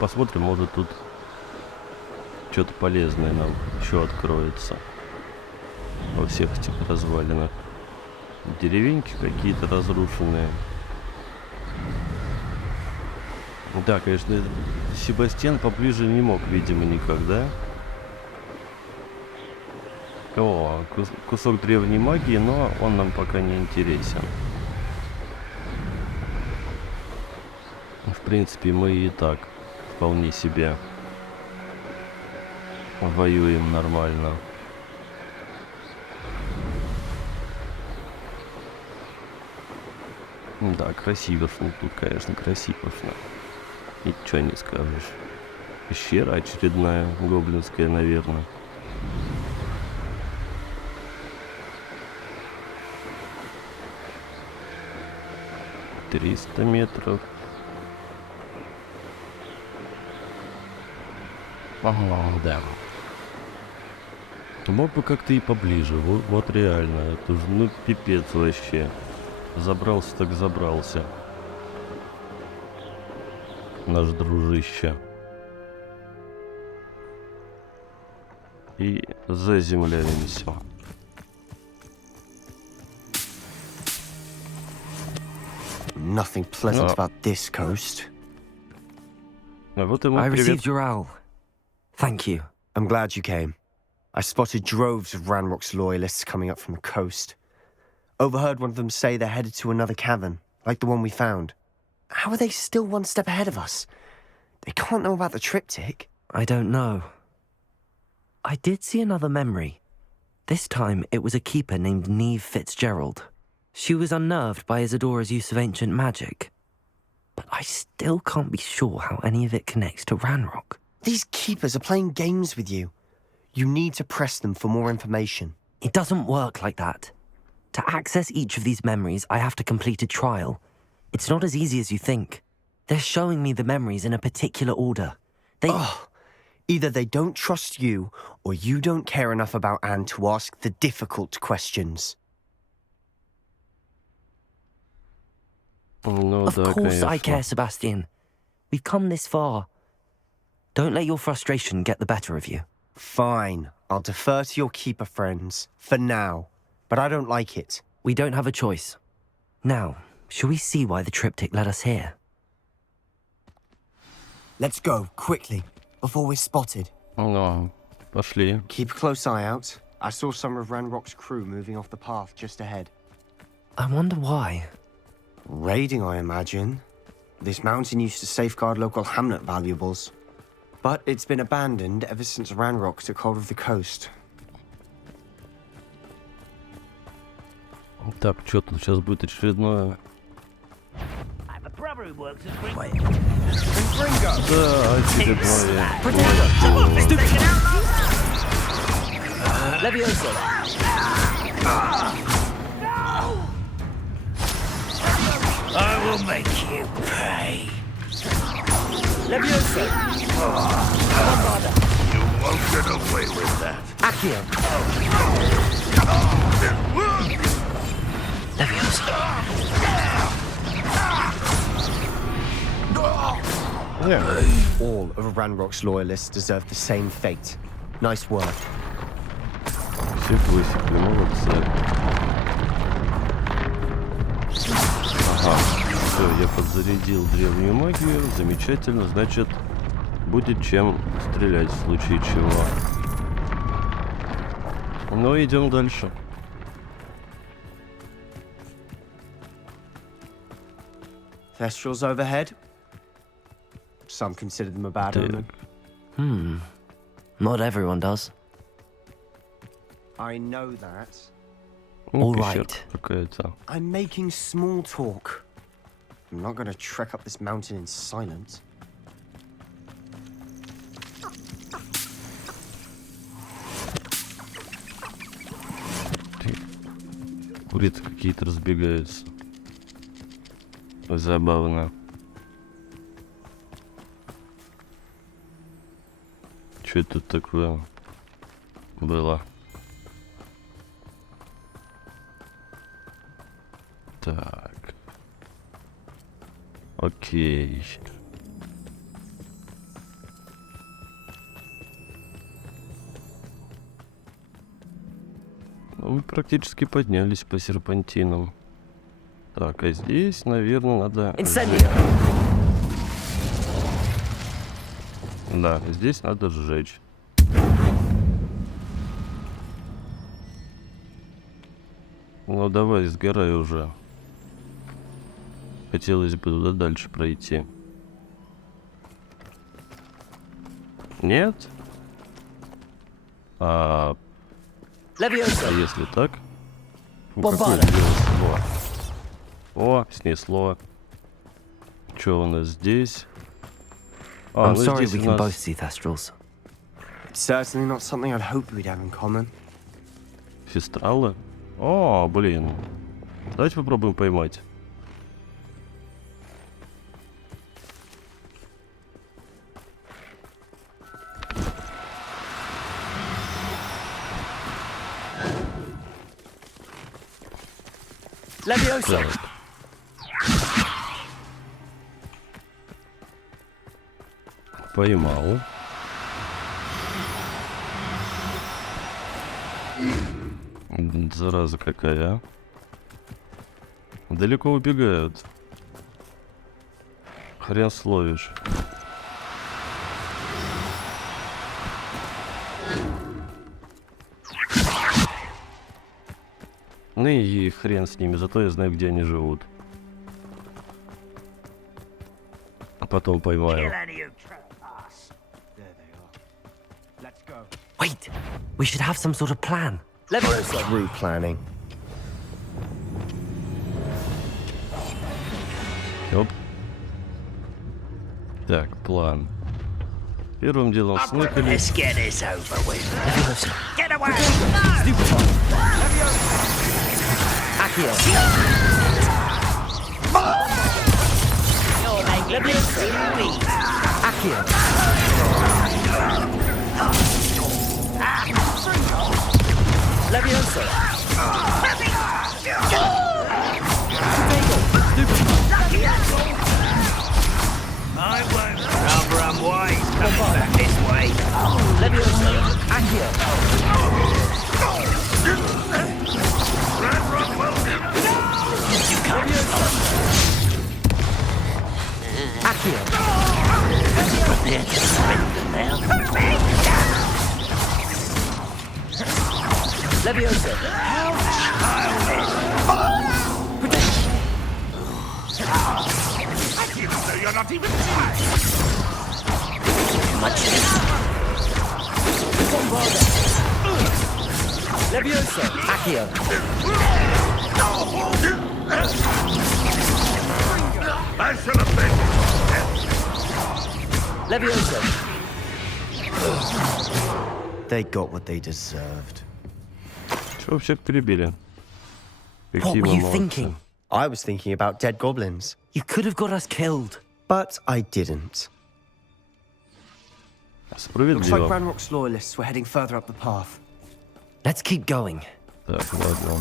Посмотрим, может тут что-то полезное нам еще откроется во всех этих развалинах. Деревеньки какие-то разрушенные. Да, конечно, Себастьян поближе не мог, видимо, никогда. О, кусок древней магии, но он нам пока не интересен. В принципе, мы и так вполне себе воюем нормально. Да, красивершно тут, конечно, красивершно. Ничего не скажешь. Пещера очередная, гоблинская, наверное. «300 метров». Ага, да. Мог бы как-то и поближе. Вот реально. Это же, ну, пипец вообще. Забрался так забрался. Наш дружище. И заземляемся. Nothing pleasant about this coast. Вот ему I привет. received your owl. Thank you. I'm glad you came. I spotted droves of Ranrock's loyalists coming up from the coast. Overheard one of them say they're headed to another cavern, like the one we found. How are they still one step ahead of us? They can't know about the triptych. I don't know. I did see another memory. This time it was a keeper named Neve Fitzgerald. She was unnerved by Isidora's use of ancient magic. But I still can't be sure how any of it connects to Ranrock. These keepers are playing games with you. You need to press them for more information. It doesn't work like that. To access each of these memories, I have to complete a trial. It's not as easy as you think. They're showing me the memories in a particular order. Either they don't trust you, or you don't care enough about Anne to ask the difficult questions. Of course I care, Sebastian. We've come this far. Don't let your frustration get the better of you. Fine. I'll defer to your keeper friends, for now. But I don't like it. We don't have a choice. Now, shall we see why the triptych led us here? Let's go, quickly, before we're spotted. Ну, пошли. Keep a close eye out. I saw some of Ranrock's crew moving off the path just ahead. I wonder why. Raiding, I imagine. This mountain used to safeguard local hamlet valuables. But it's been abandoned ever since Ranrock took hold of the coast. Так, что тут сейчас будет очередное? Да, очередное. I will make you pay. You won't get away with that. Accio. All of Ranrock's loyalists deserve the same fate. Nice work. Все высекли, молодцы. Ага, все, я подзарядил древнюю магию, замечательно, значит, будет чем стрелять в случае чего. Ну, идем дальше. Thestrals overhead. Some consider them a bad omen. Not everyone does. I know that. All right. I'm making small talk. I'm not going to trek up this mountain in silence. Курицы какие-то разбегаются. Забавно. Что тут такое было? Так. Окей. Ну, мы практически поднялись по серпантинам. Так, а здесь, наверное, надо... Да, здесь надо сжечь. Ну давай, сгорай уже. Хотелось бы туда дальше пройти. Нет? А если так? Какое снесло? О, снесло. Что у нас здесь? I'm sorry we can both see Thestrals. It's certainly not something I'd hoped we'd have in common. Фестралы? О, блин. Давайте попробуем поймать. Leviosa. Поймал. Зараза какая. Далеко убегают. Хрен словишь. Ну и хрен с ними, зато я знаю, где они живут. А потом поймаю. Wait, we should have some sort of plan. Route planning. Оп. Так, план. Первым делом сныкали. Let's get this over with. Get away! Accio. You're magnificent. Accio. Leviosa. Leviosa. You're not even trying. Much Leviosa. Accio. I should have been. Leviosa. They got what they deserved. Что вообще перебили? What were you thinking? I was thinking about dead goblins. You could have got us killed. But I didn't. Looks like Ranrock's loyalists were heading further up the path. Let's keep going. Так, ладно.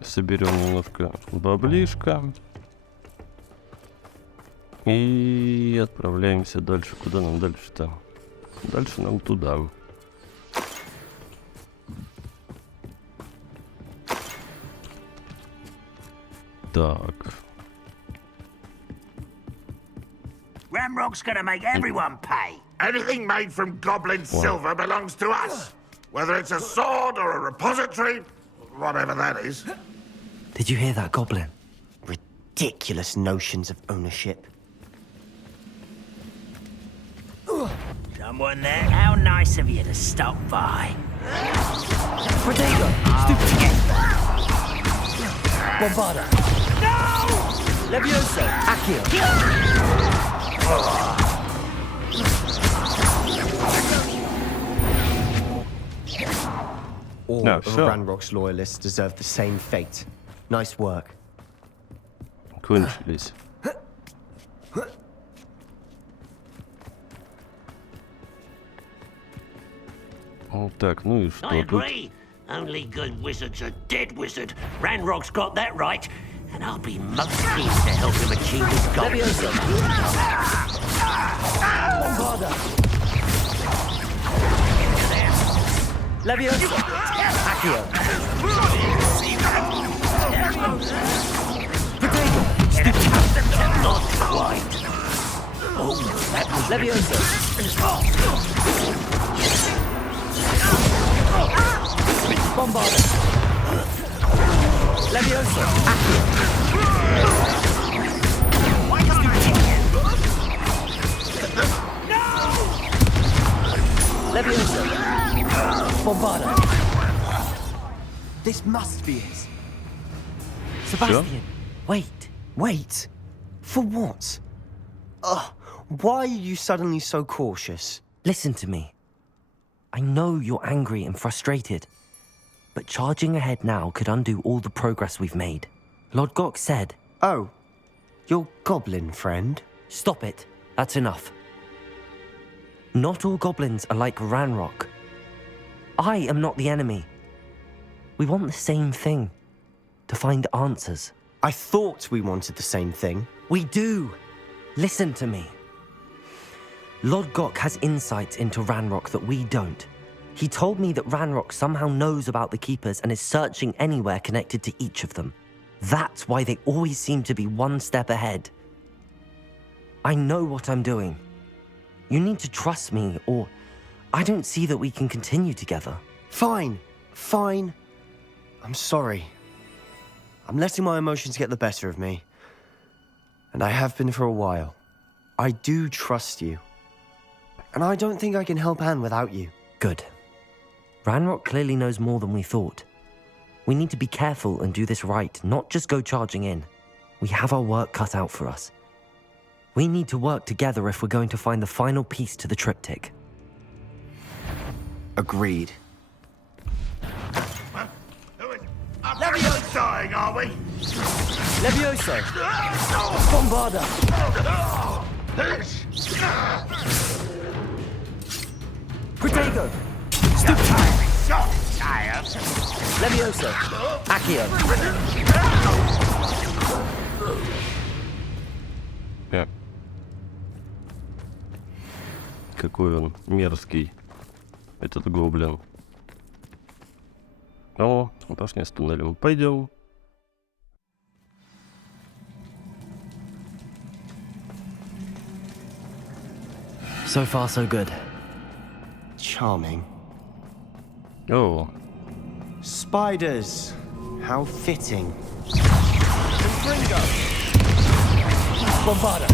Соберем немножко баблишка. И отправляемся дальше. Куда нам дальше-то? Дальше нам туда. Так. Ranrock's gonna make everyone pay. Anything made from goblin silver belongs to us. Whether it's a sword or a repository, whatever that is. Did you hear that, Goblin? Ridiculous notions of ownership. Someone there? How nice of you to stop by. Protego. Stupid. Bombarda. No! Leviosa. Accio. All of Ranrock's loyalists deserve the same fate. Nice work. Кончились. Так, ну и что I тут? agree. Only good wizards are dead wizard. Ranrock's got that right, and I'll be most pleased to help him achieve his goal. Leviosa. Bombarda. Leviosa. Accio. Protego. Not quite. Oh, that was Leviosa. Bombarda. Leviosa. Accio. Leviosa. Bombarda. This must be it. Sebastian, Wait. For what? Why are you suddenly so cautious? listen to me. I know you're angry and frustrated, but charging ahead now could undo all the progress we've made. Lord Gok said... Oh, your goblin friend? Stop it. That's enough. Not all goblins are like Ranrock. I am not the enemy. We want the same thing. To find answers. I thought we wanted the same thing. We do. Listen to me. Lord Gok has insights into Ranrock that we don't. He told me that Ranrock somehow knows about the Keepers and is searching anywhere connected to each of them. That's why they always seem to be one step ahead. I know what I'm doing. You need to trust me, or I don't see that we can continue together. Fine. I'm sorry. I'm letting my emotions get the better of me. And I have been for a while. I do trust you. And I don't think I can help Anne without you. Good. Ranrock clearly knows more than we thought. We need to be careful and do this right, not just go charging in. We have our work cut out for us. We need to work together if we're going to find the final piece to the triptych. Agreed. Leviosa dying, are we? Leviosa. Bombarda. Protego. Leviosa. Accio. Какой он мерзкий. Этот гоблин. О, башня с туннелем. Пойдем. So far, so good. Charming. Oh. Spiders. How fitting. Ringo. Bombarda.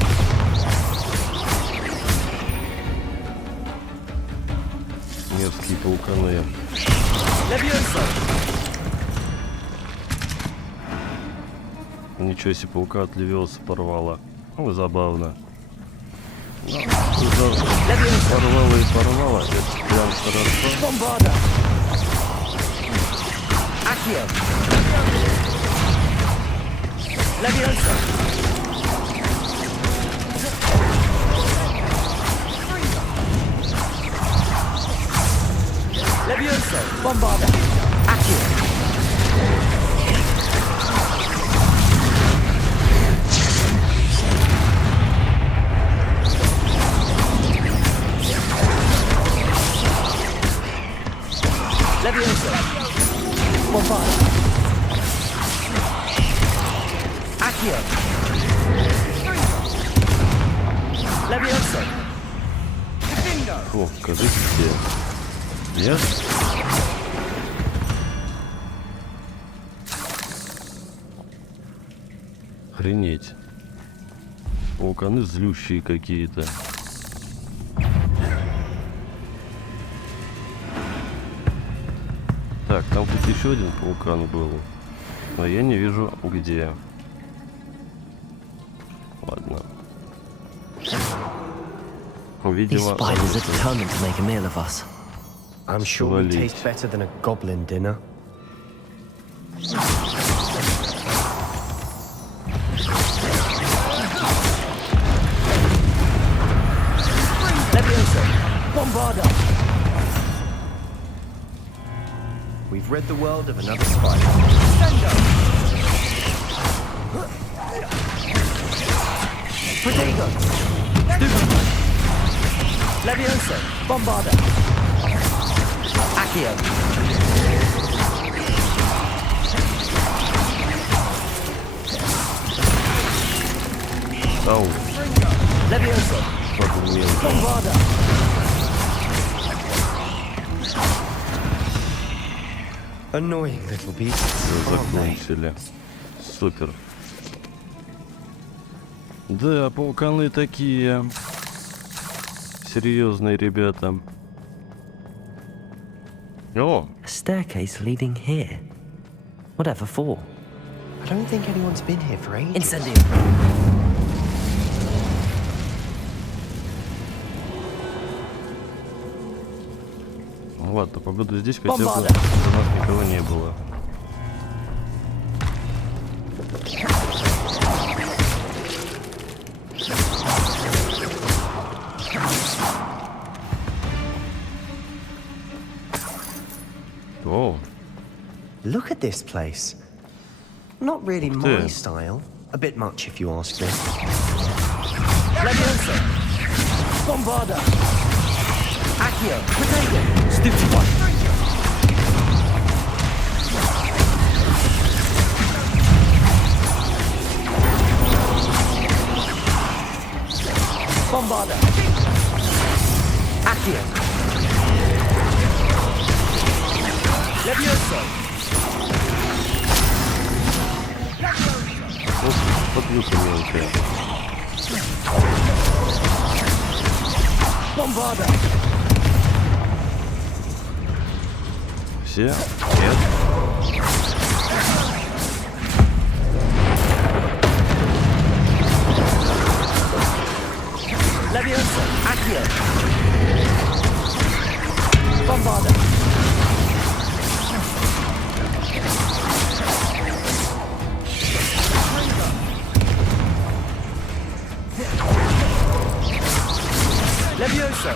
Мерзкие пауканы. Левиоса. Ничего себе, паука от Левиоса порвала. Ну, забавно. Порвала и порвала. Это прям хорошо. Bombarda. Accio. Leviosa. Leviosa. Bombarda. Accio. Leviosa. Bombarda. Accio. Leviosa. О, кажись где. Нет? Охренеть. Пауканы злющие какие-то. Так, там тут еще один паукан был. Но я не вижу где. Ладно. These Видимо, spiders are determined to make a meal of us. I'm sure we taste better than a goblin dinner. Leviosa. Bombarda. We've rid the world of another spider. Protego. Leviosa. Bombarda. Accio. Ау. Leviosa. Bombarda. Annoying little beasts. Закончили. Супер. Да, пауканы такие серьезные ребята. О! A staircase leading here. Whatever for? I don't think anyone's been here for ages. Incendio. Ну ладно, погода здесь хотя бы у нас никого не было. О! Look at this place. Not really my style. A bit much if you ask me. Leviosa. Bombarda. Accio. Protego. Stupid one. Bombarda. Accio. Leviosa. Подвюха мелкая. Bombarda. Все? Нет? Leviosa. Accio. Bombarda. Leviosa.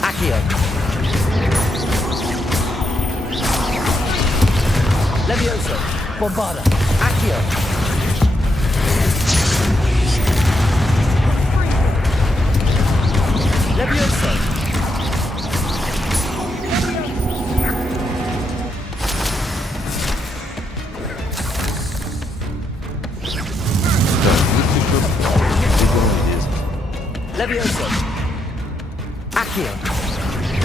Accio. Leviosa. Bombarda. Accio. Leviosa. Levioso. Accio.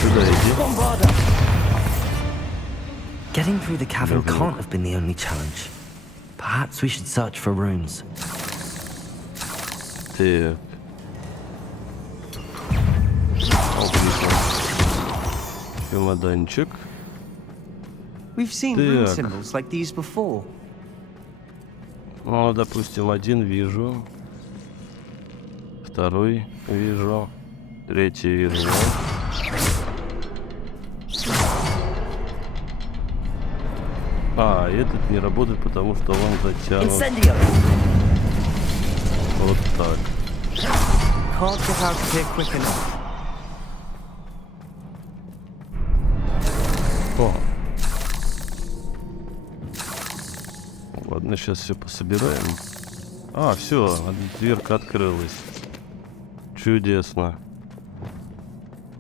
Сюда иди. Bombarda. Getting through the cavern can't have been the only challenge. Perhaps we should search for runes. Так. Чемоданчик. We've seen rune Так. symbols like these before. Ну, допустим, один вижу. Второй вижу. Третий вижу. А, этот не работает, потому что он затянут. Incendio. Вот так. Can't get out of here quick enough. О. Ладно, сейчас все пособираем. А, все, дверка открылась. Чудесно.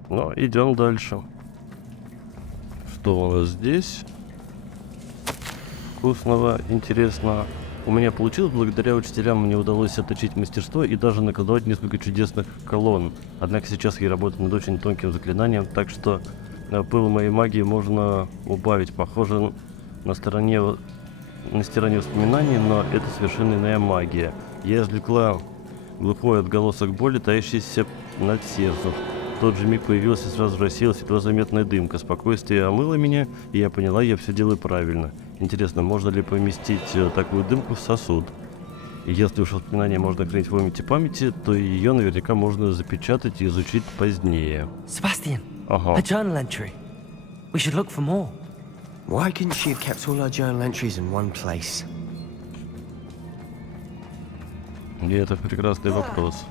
Ну, идем дальше. Что у нас здесь? Вкусного, интересного. У меня получилось, благодаря учителям мне удалось отточить мастерство и даже наколдовать несколько чудесных колонн. Однако сейчас я работаю над очень тонким заклинанием, так что пыл моей магии можно убавить. Похоже на стирание воспоминаний, но это совершенно иная магия. Я извлекла глухой отголосок боли, таящийся над сердцем. В тот же миг появилась и сразу рассеялась едва заметная дымка. Спокойствие омыло меня, и я поняла, я все делаю правильно. Интересно, можно ли поместить такую дымку в сосуд? И если уж воспоминания можно хранить в памяти, то ее наверняка можно запечатать и изучить позднее. Sebastian, Ага. a journal entry. We should look for more. Why couldn't she have kept all her journal entries in one place? И это прекрасный вопрос.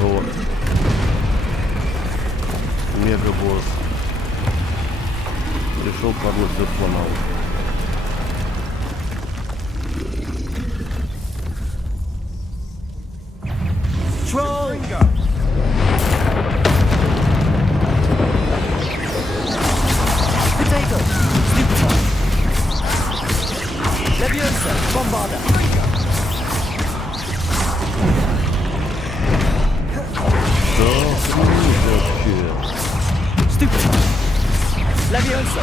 Вот. Мегабосс. Пришел, падло, все сломал. Troll. Potato. Stupefy. Leviosa. Bombarda. Stupefy. Leviosa.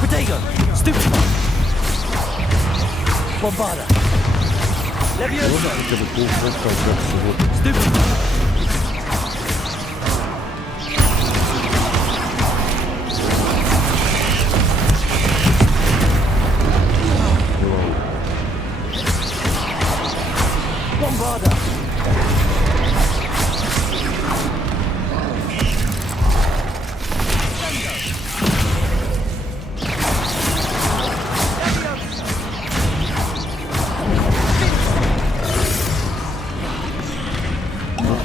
Potato. Stupefy. Bombarda. Leviosa. Stupefy. Bombarda.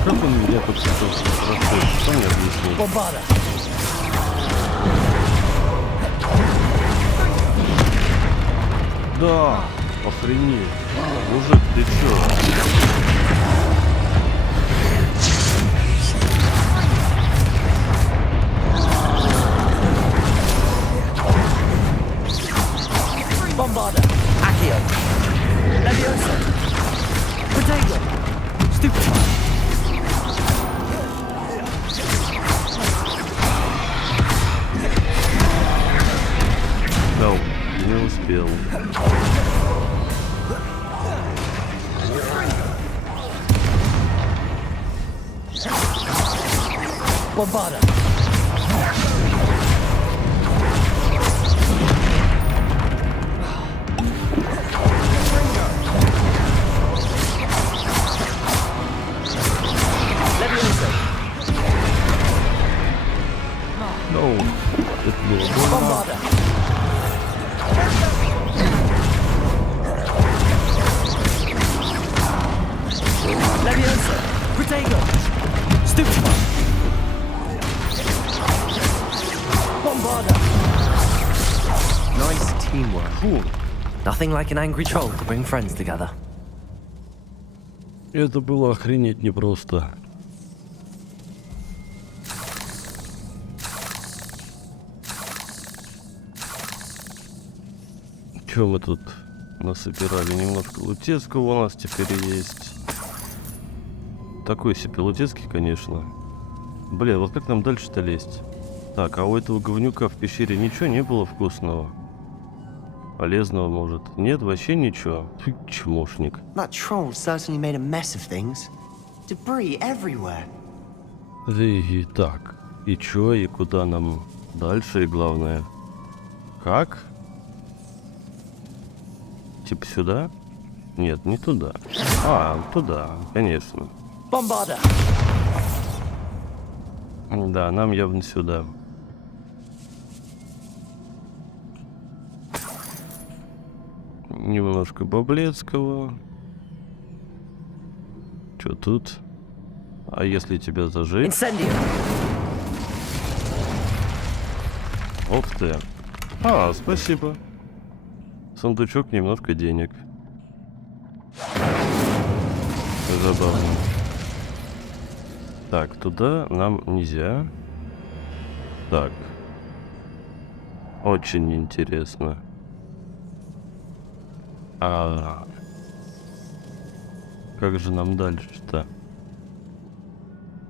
Как он меня тут сейчас спрашивает? Что мне объяснить? Bombarda. Да, охренеть. Мужик, ты чё? Bombarda. Accio. Leviosa. Potato. Stupefy. Да, не успел. Bombarda. Leviosa. Ну, это было больно. Bombarda. Leviosa. Potato. Stupefy. Bombarda. Nice teamwork. Ooh. Nothing like an angry troll to bring friends together. Это было охренеть непросто. Чем мы тут насобирали? Немножко лутецкого у нас теперь есть. Такой себе лутецкий, конечно. Бля, вот как нам дальше-то лезть? Так, а у этого говнюка в пещере ничего не было вкусного? Полезного, может? Нет, вообще ничего. Фу, чмошник. That troll certainly made a mess of things. Debris everywhere. И так, и чё, и куда нам дальше, и главное, как? Типа сюда? Нет, не туда. А, туда, конечно. Бомбарда! Да, нам явно сюда. Немножко Баблецкого. Чё тут? А если тебя зажечь? Ух ты. А, спасибо. Сундучок, немножко денег. Забавно. Так, туда нам нельзя. Так. Очень интересно. А как же нам дальше-то?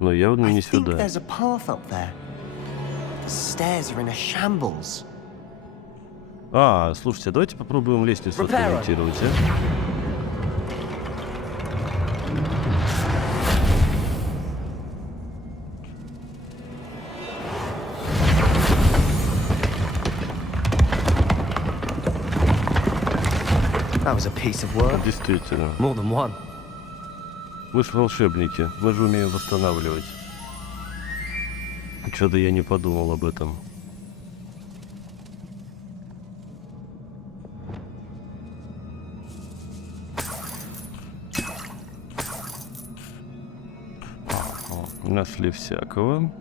Но явно не сюда. А, слушайте, давайте попробуем лестницу отремонтировать, а? Действительно. Мы ж волшебники, мы же умеем восстанавливать. Что-то я не подумал об этом. Нашли всякого.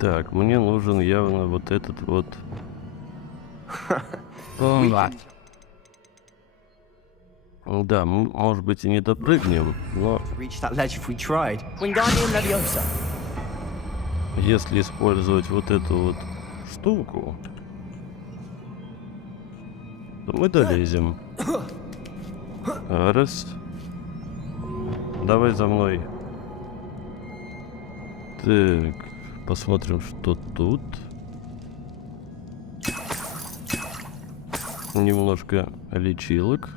Так, мне нужен явно вот этот вот. Да, мы, может быть, и не допрыгнем, но если использовать вот эту вот штуку, то мы долезем. Раз. Давай за мной. Так, посмотрим, что тут. Немножко лечилок.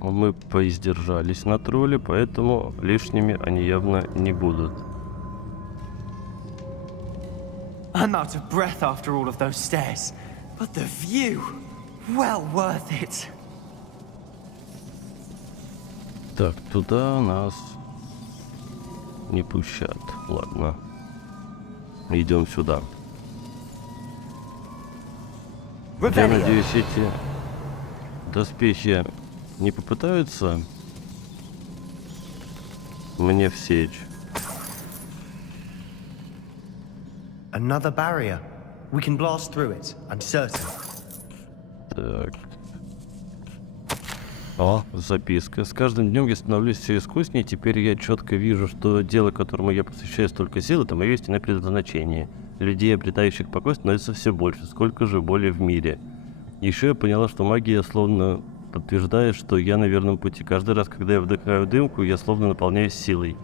Мы поиздержались на тролле, поэтому лишними они явно не будут. I'm out of breath after all of those stairs, but the view, well worth it. Так, туда нас не пущат. Ладно. Идем сюда. Я надеюсь, эти доспехи не попытаются мне всечь. Another barrier. We can blast through it, I'm certain. Так. О, записка. С каждым днем я становлюсь все искуснее. Теперь я четко вижу, что дело, которому я посвящаю столько сил, это мое истинное предназначение. Людей, обретающих покой, становится все больше. Сколько же боли в мире. Еще я поняла, что магия словно подтверждает, что я на верном пути. Каждый раз, когда я вдыхаю дымку, я словно наполняюсь силой.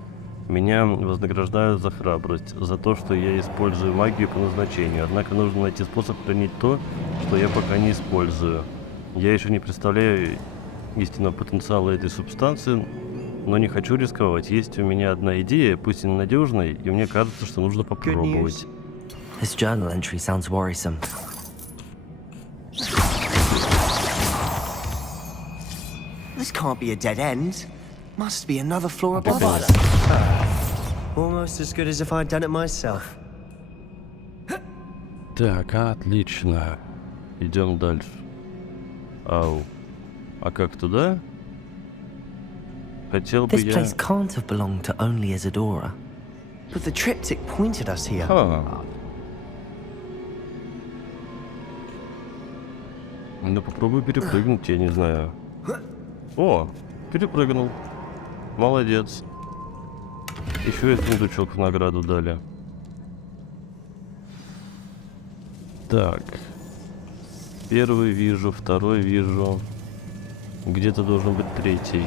Меня вознаграждают за храбрость, за то, что я использую магию по назначению. Однако нужно найти способ хранить то, что я пока не использую. Я еще не представляю истинного потенциала этой субстанции, но не хочу рисковать. Есть у меня одна идея, пусть и ненадежная, и мне кажется, что нужно попробовать. This journal entry sounds worrisome. This can't be a dead end. Must be another floor above us. Almost as good as if I'd done it myself. Так, отлично. Идем дальше. Ау. А как туда? Хотел бы This я... place can't have belonged to only Isidora. But the triptych pointed us here. Ну попробуй перепрыгнуть, я не знаю. О, перепрыгнул. Молодец. Еще и сундучок в награду дали. Так. Первый вижу, второй вижу. Где-то должен быть третий.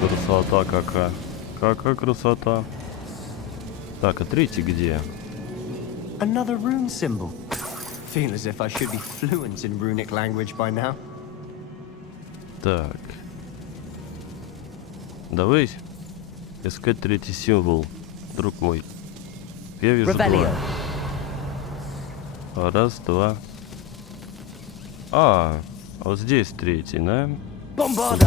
Красота какая. Какая красота. Так, а третий где? Another rune symbol. Feel as if I should be fluent in runic language by now. Так. Давай искать третий символ, друг мой. Я вижу два. Раз, два. А вот здесь третий, да? Бомбарда!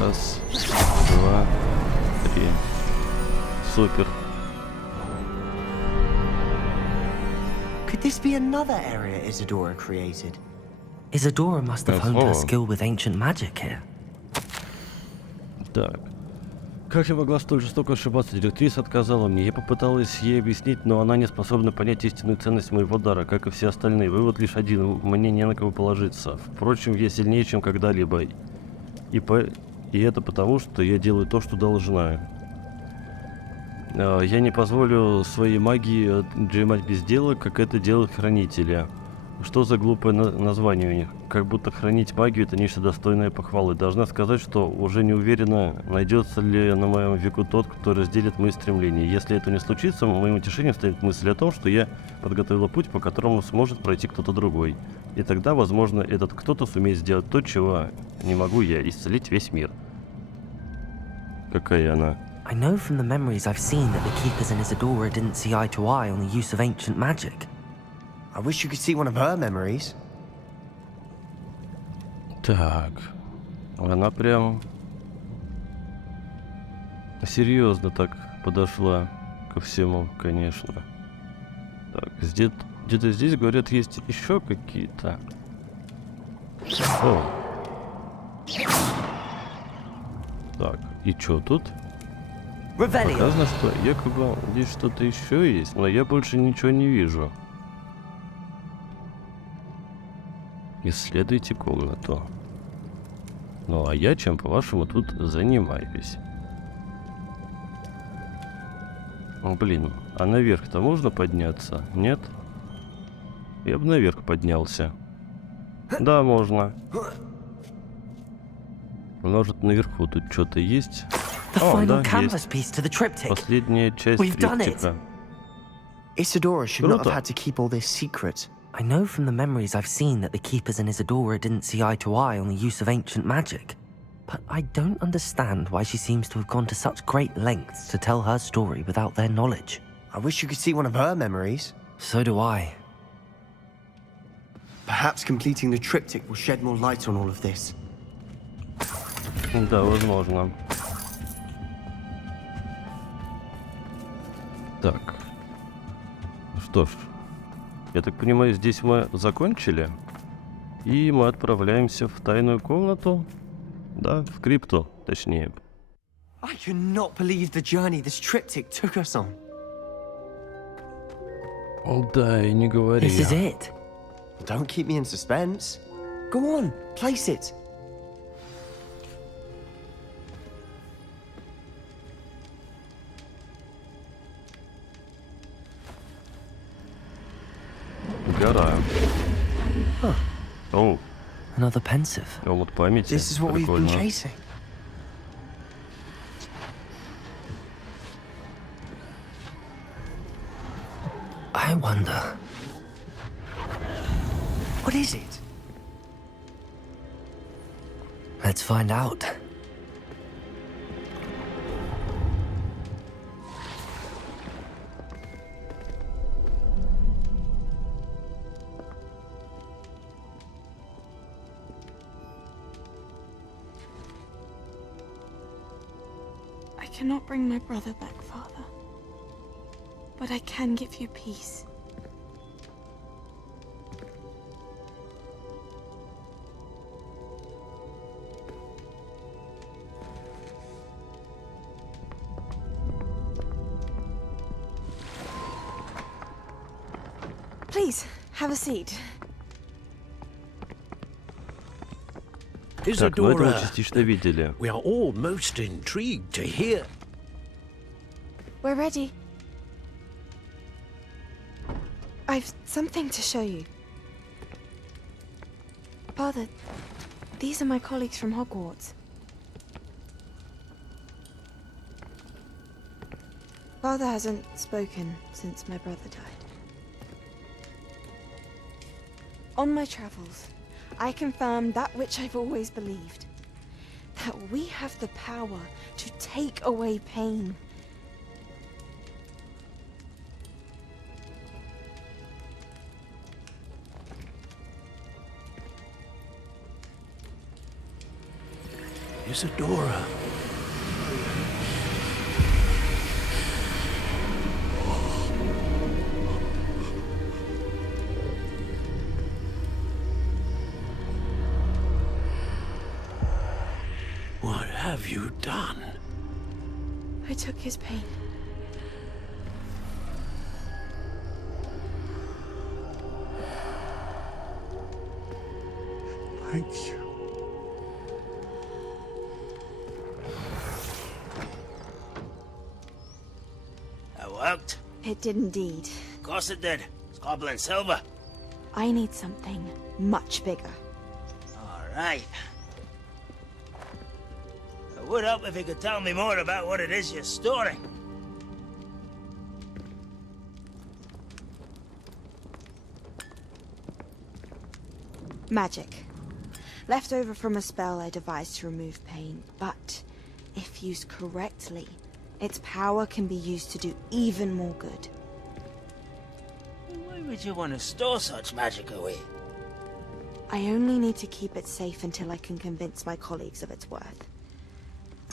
Раз, два, три. Супер. Could this be another area Isidora created? Isidora must have honed her skill with ancient magic here. Так. Как я могла столь жестоко ошибаться? Директриса отказала мне. Я попыталась ей объяснить, но она не способна понять истинную ценность моего дара, как и все остальные. Вывод лишь один. Мне не на кого положиться. Впрочем, я сильнее, чем когда-либо. И это потому, что я делаю то, что должна. Я не позволю своей магии дремать без дела, как это делают хранители. Что за глупое название у них? Как будто хранить магию — это нечто достойное похвалы. Должна сказать, что уже не уверена, найдется ли на моем веку тот, кто разделит мои стремления. Если это не случится, моим утешением станет мысль о том, что я подготовила путь, по которому сможет пройти кто-то другой. И тогда, возможно, этот кто-то сумеет сделать то, чего не могу я — исцелить весь мир. Какая она? I know from the memories I've seen that the keepers in Isidora didn't see eye to eye on the use of ancient magic. I wish you could see one of her memories. Так, она прям серьезно так подошла ко всему, конечно. Так, где-то здесь, говорят, есть еще какие-то. О. Так, и что тут? Показано, что якобы здесь что-то еще есть, но я больше ничего не вижу. Исследуйте комнату. Ну а я чем, по-вашему, тут занимаюсь? О, блин, а наверх-то можно подняться? Нет? Я бы наверх поднялся. Да, можно. Может, наверху тут что-то есть? О, да, есть. Последняя часть триптика. Isidora should not have had to keep all this secret. I know from the memories I've seen that the keepers in Isidora didn't see eye to eye on the use of ancient magic. But I don't understand why she seems to have gone to such great lengths to tell her story without their knowledge. I wish you could see one of her memories. So do I. Perhaps completing the triptych will shed more light on all of this. Да, возможно. Так. Что ж. Я так понимаю, здесь мы закончили. И мы отправляемся в тайную комнату. Да, в крипту, точнее. I cannot believe the journey this triptych took us on. Да, и не говори. This is it. Don't keep me in suspense. Go on, place it. Гора. О. Another pensive. Омут памяти. This is what we've been chasing. I wonder. What is it? Let's find out. I cannot bring my brother back, Father. But I can give you peace. Please, have a seat. Так, ну это мы частично видели. We are all most intrigued to hear. We're ready. I've something to show you. Father, these are my colleagues from Hogwarts. Father hasn't spoken since my brother died. On my travels, I confirmed that which I've always believed. That we have the power to take away pain. Isidora. What have you done? I took his pain. Thank you. That worked? It did indeed. Of course it did. It's goblin silver. I need something much bigger. All right. It would help if you could tell me more about what it is you're storing. Magic. Left over from a spell I devised to remove pain, but if used correctly, its power can be used to do even more good. Why would you want to store such magic away? I only need to keep it safe until I can convince my colleagues of its worth.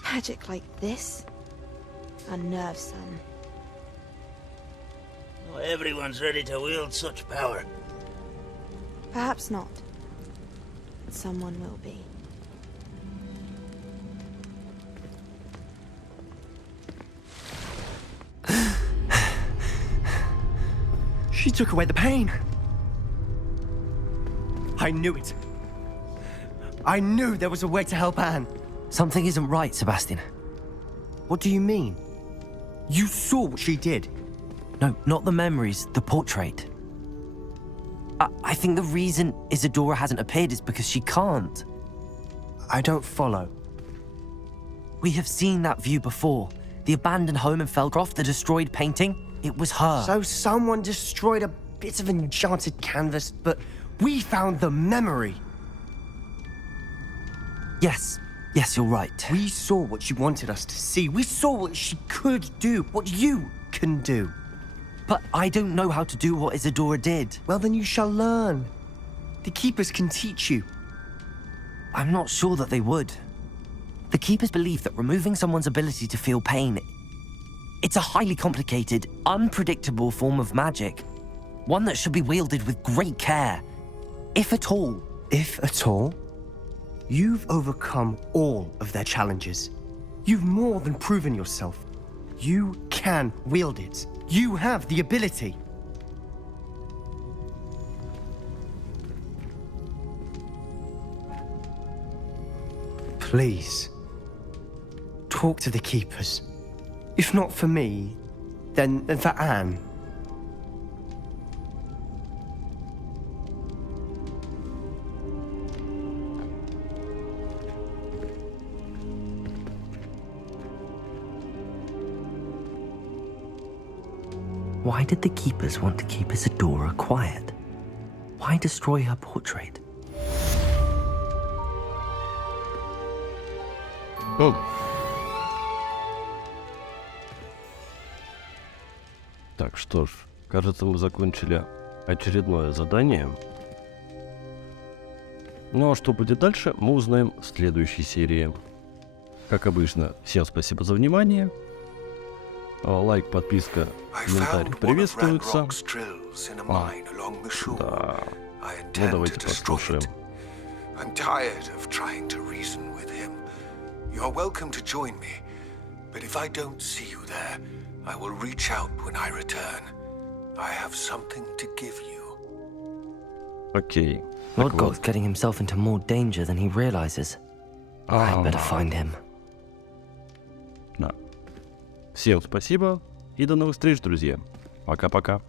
Magic like this unnerves some. Not everyone's ready to wield such power. Perhaps not. But someone will be. She took away the pain. I knew it. I knew there was a way to help Anne. Something isn't right, Sebastian. What do you mean? You saw what she did. No, not the memories, the portrait. I think the reason Isidora hasn't appeared is because she can't. I don't follow. We have seen that view before. The abandoned home in Felcroft, the destroyed painting. It was her. So someone destroyed a bit of enchanted canvas, but we found the memory. Yes, you're right. We saw what she wanted us to see. We saw what she could do, what you can do. But I don't know how to do what Isidora did. Well, then you shall learn. The Keepers can teach you. I'm not sure that they would. The Keepers believe that removing someone's ability to feel pain, it's a highly complicated, unpredictable form of magic. One that should be wielded with great care. If at all. If at all? You've overcome all of their challenges. You've more than proven yourself. You can wield it. You have the ability. Please, talk to the Keepers. If not for me, then for Anne. Why did the Keepers want to keep Isidora quiet? Why destroy her portrait? Oh. Так, что ж, кажется, мы закончили очередное задание. Ну а что будет дальше, мы узнаем в следующей серии. Как обычно, всем спасибо за внимание. Лайк, подписка, комментарий приветствуются. Да. Ну давайте послушаем. I'm tired of trying to reason with him. You're welcome to join me, but if I don't see you there, I will reach out when I return. I have something to give you. Окей. Rodgok's getting himself into more danger than he realizes. I'd better find him. Да. Всем спасибо и до новых встреч, друзья. Пока-пока.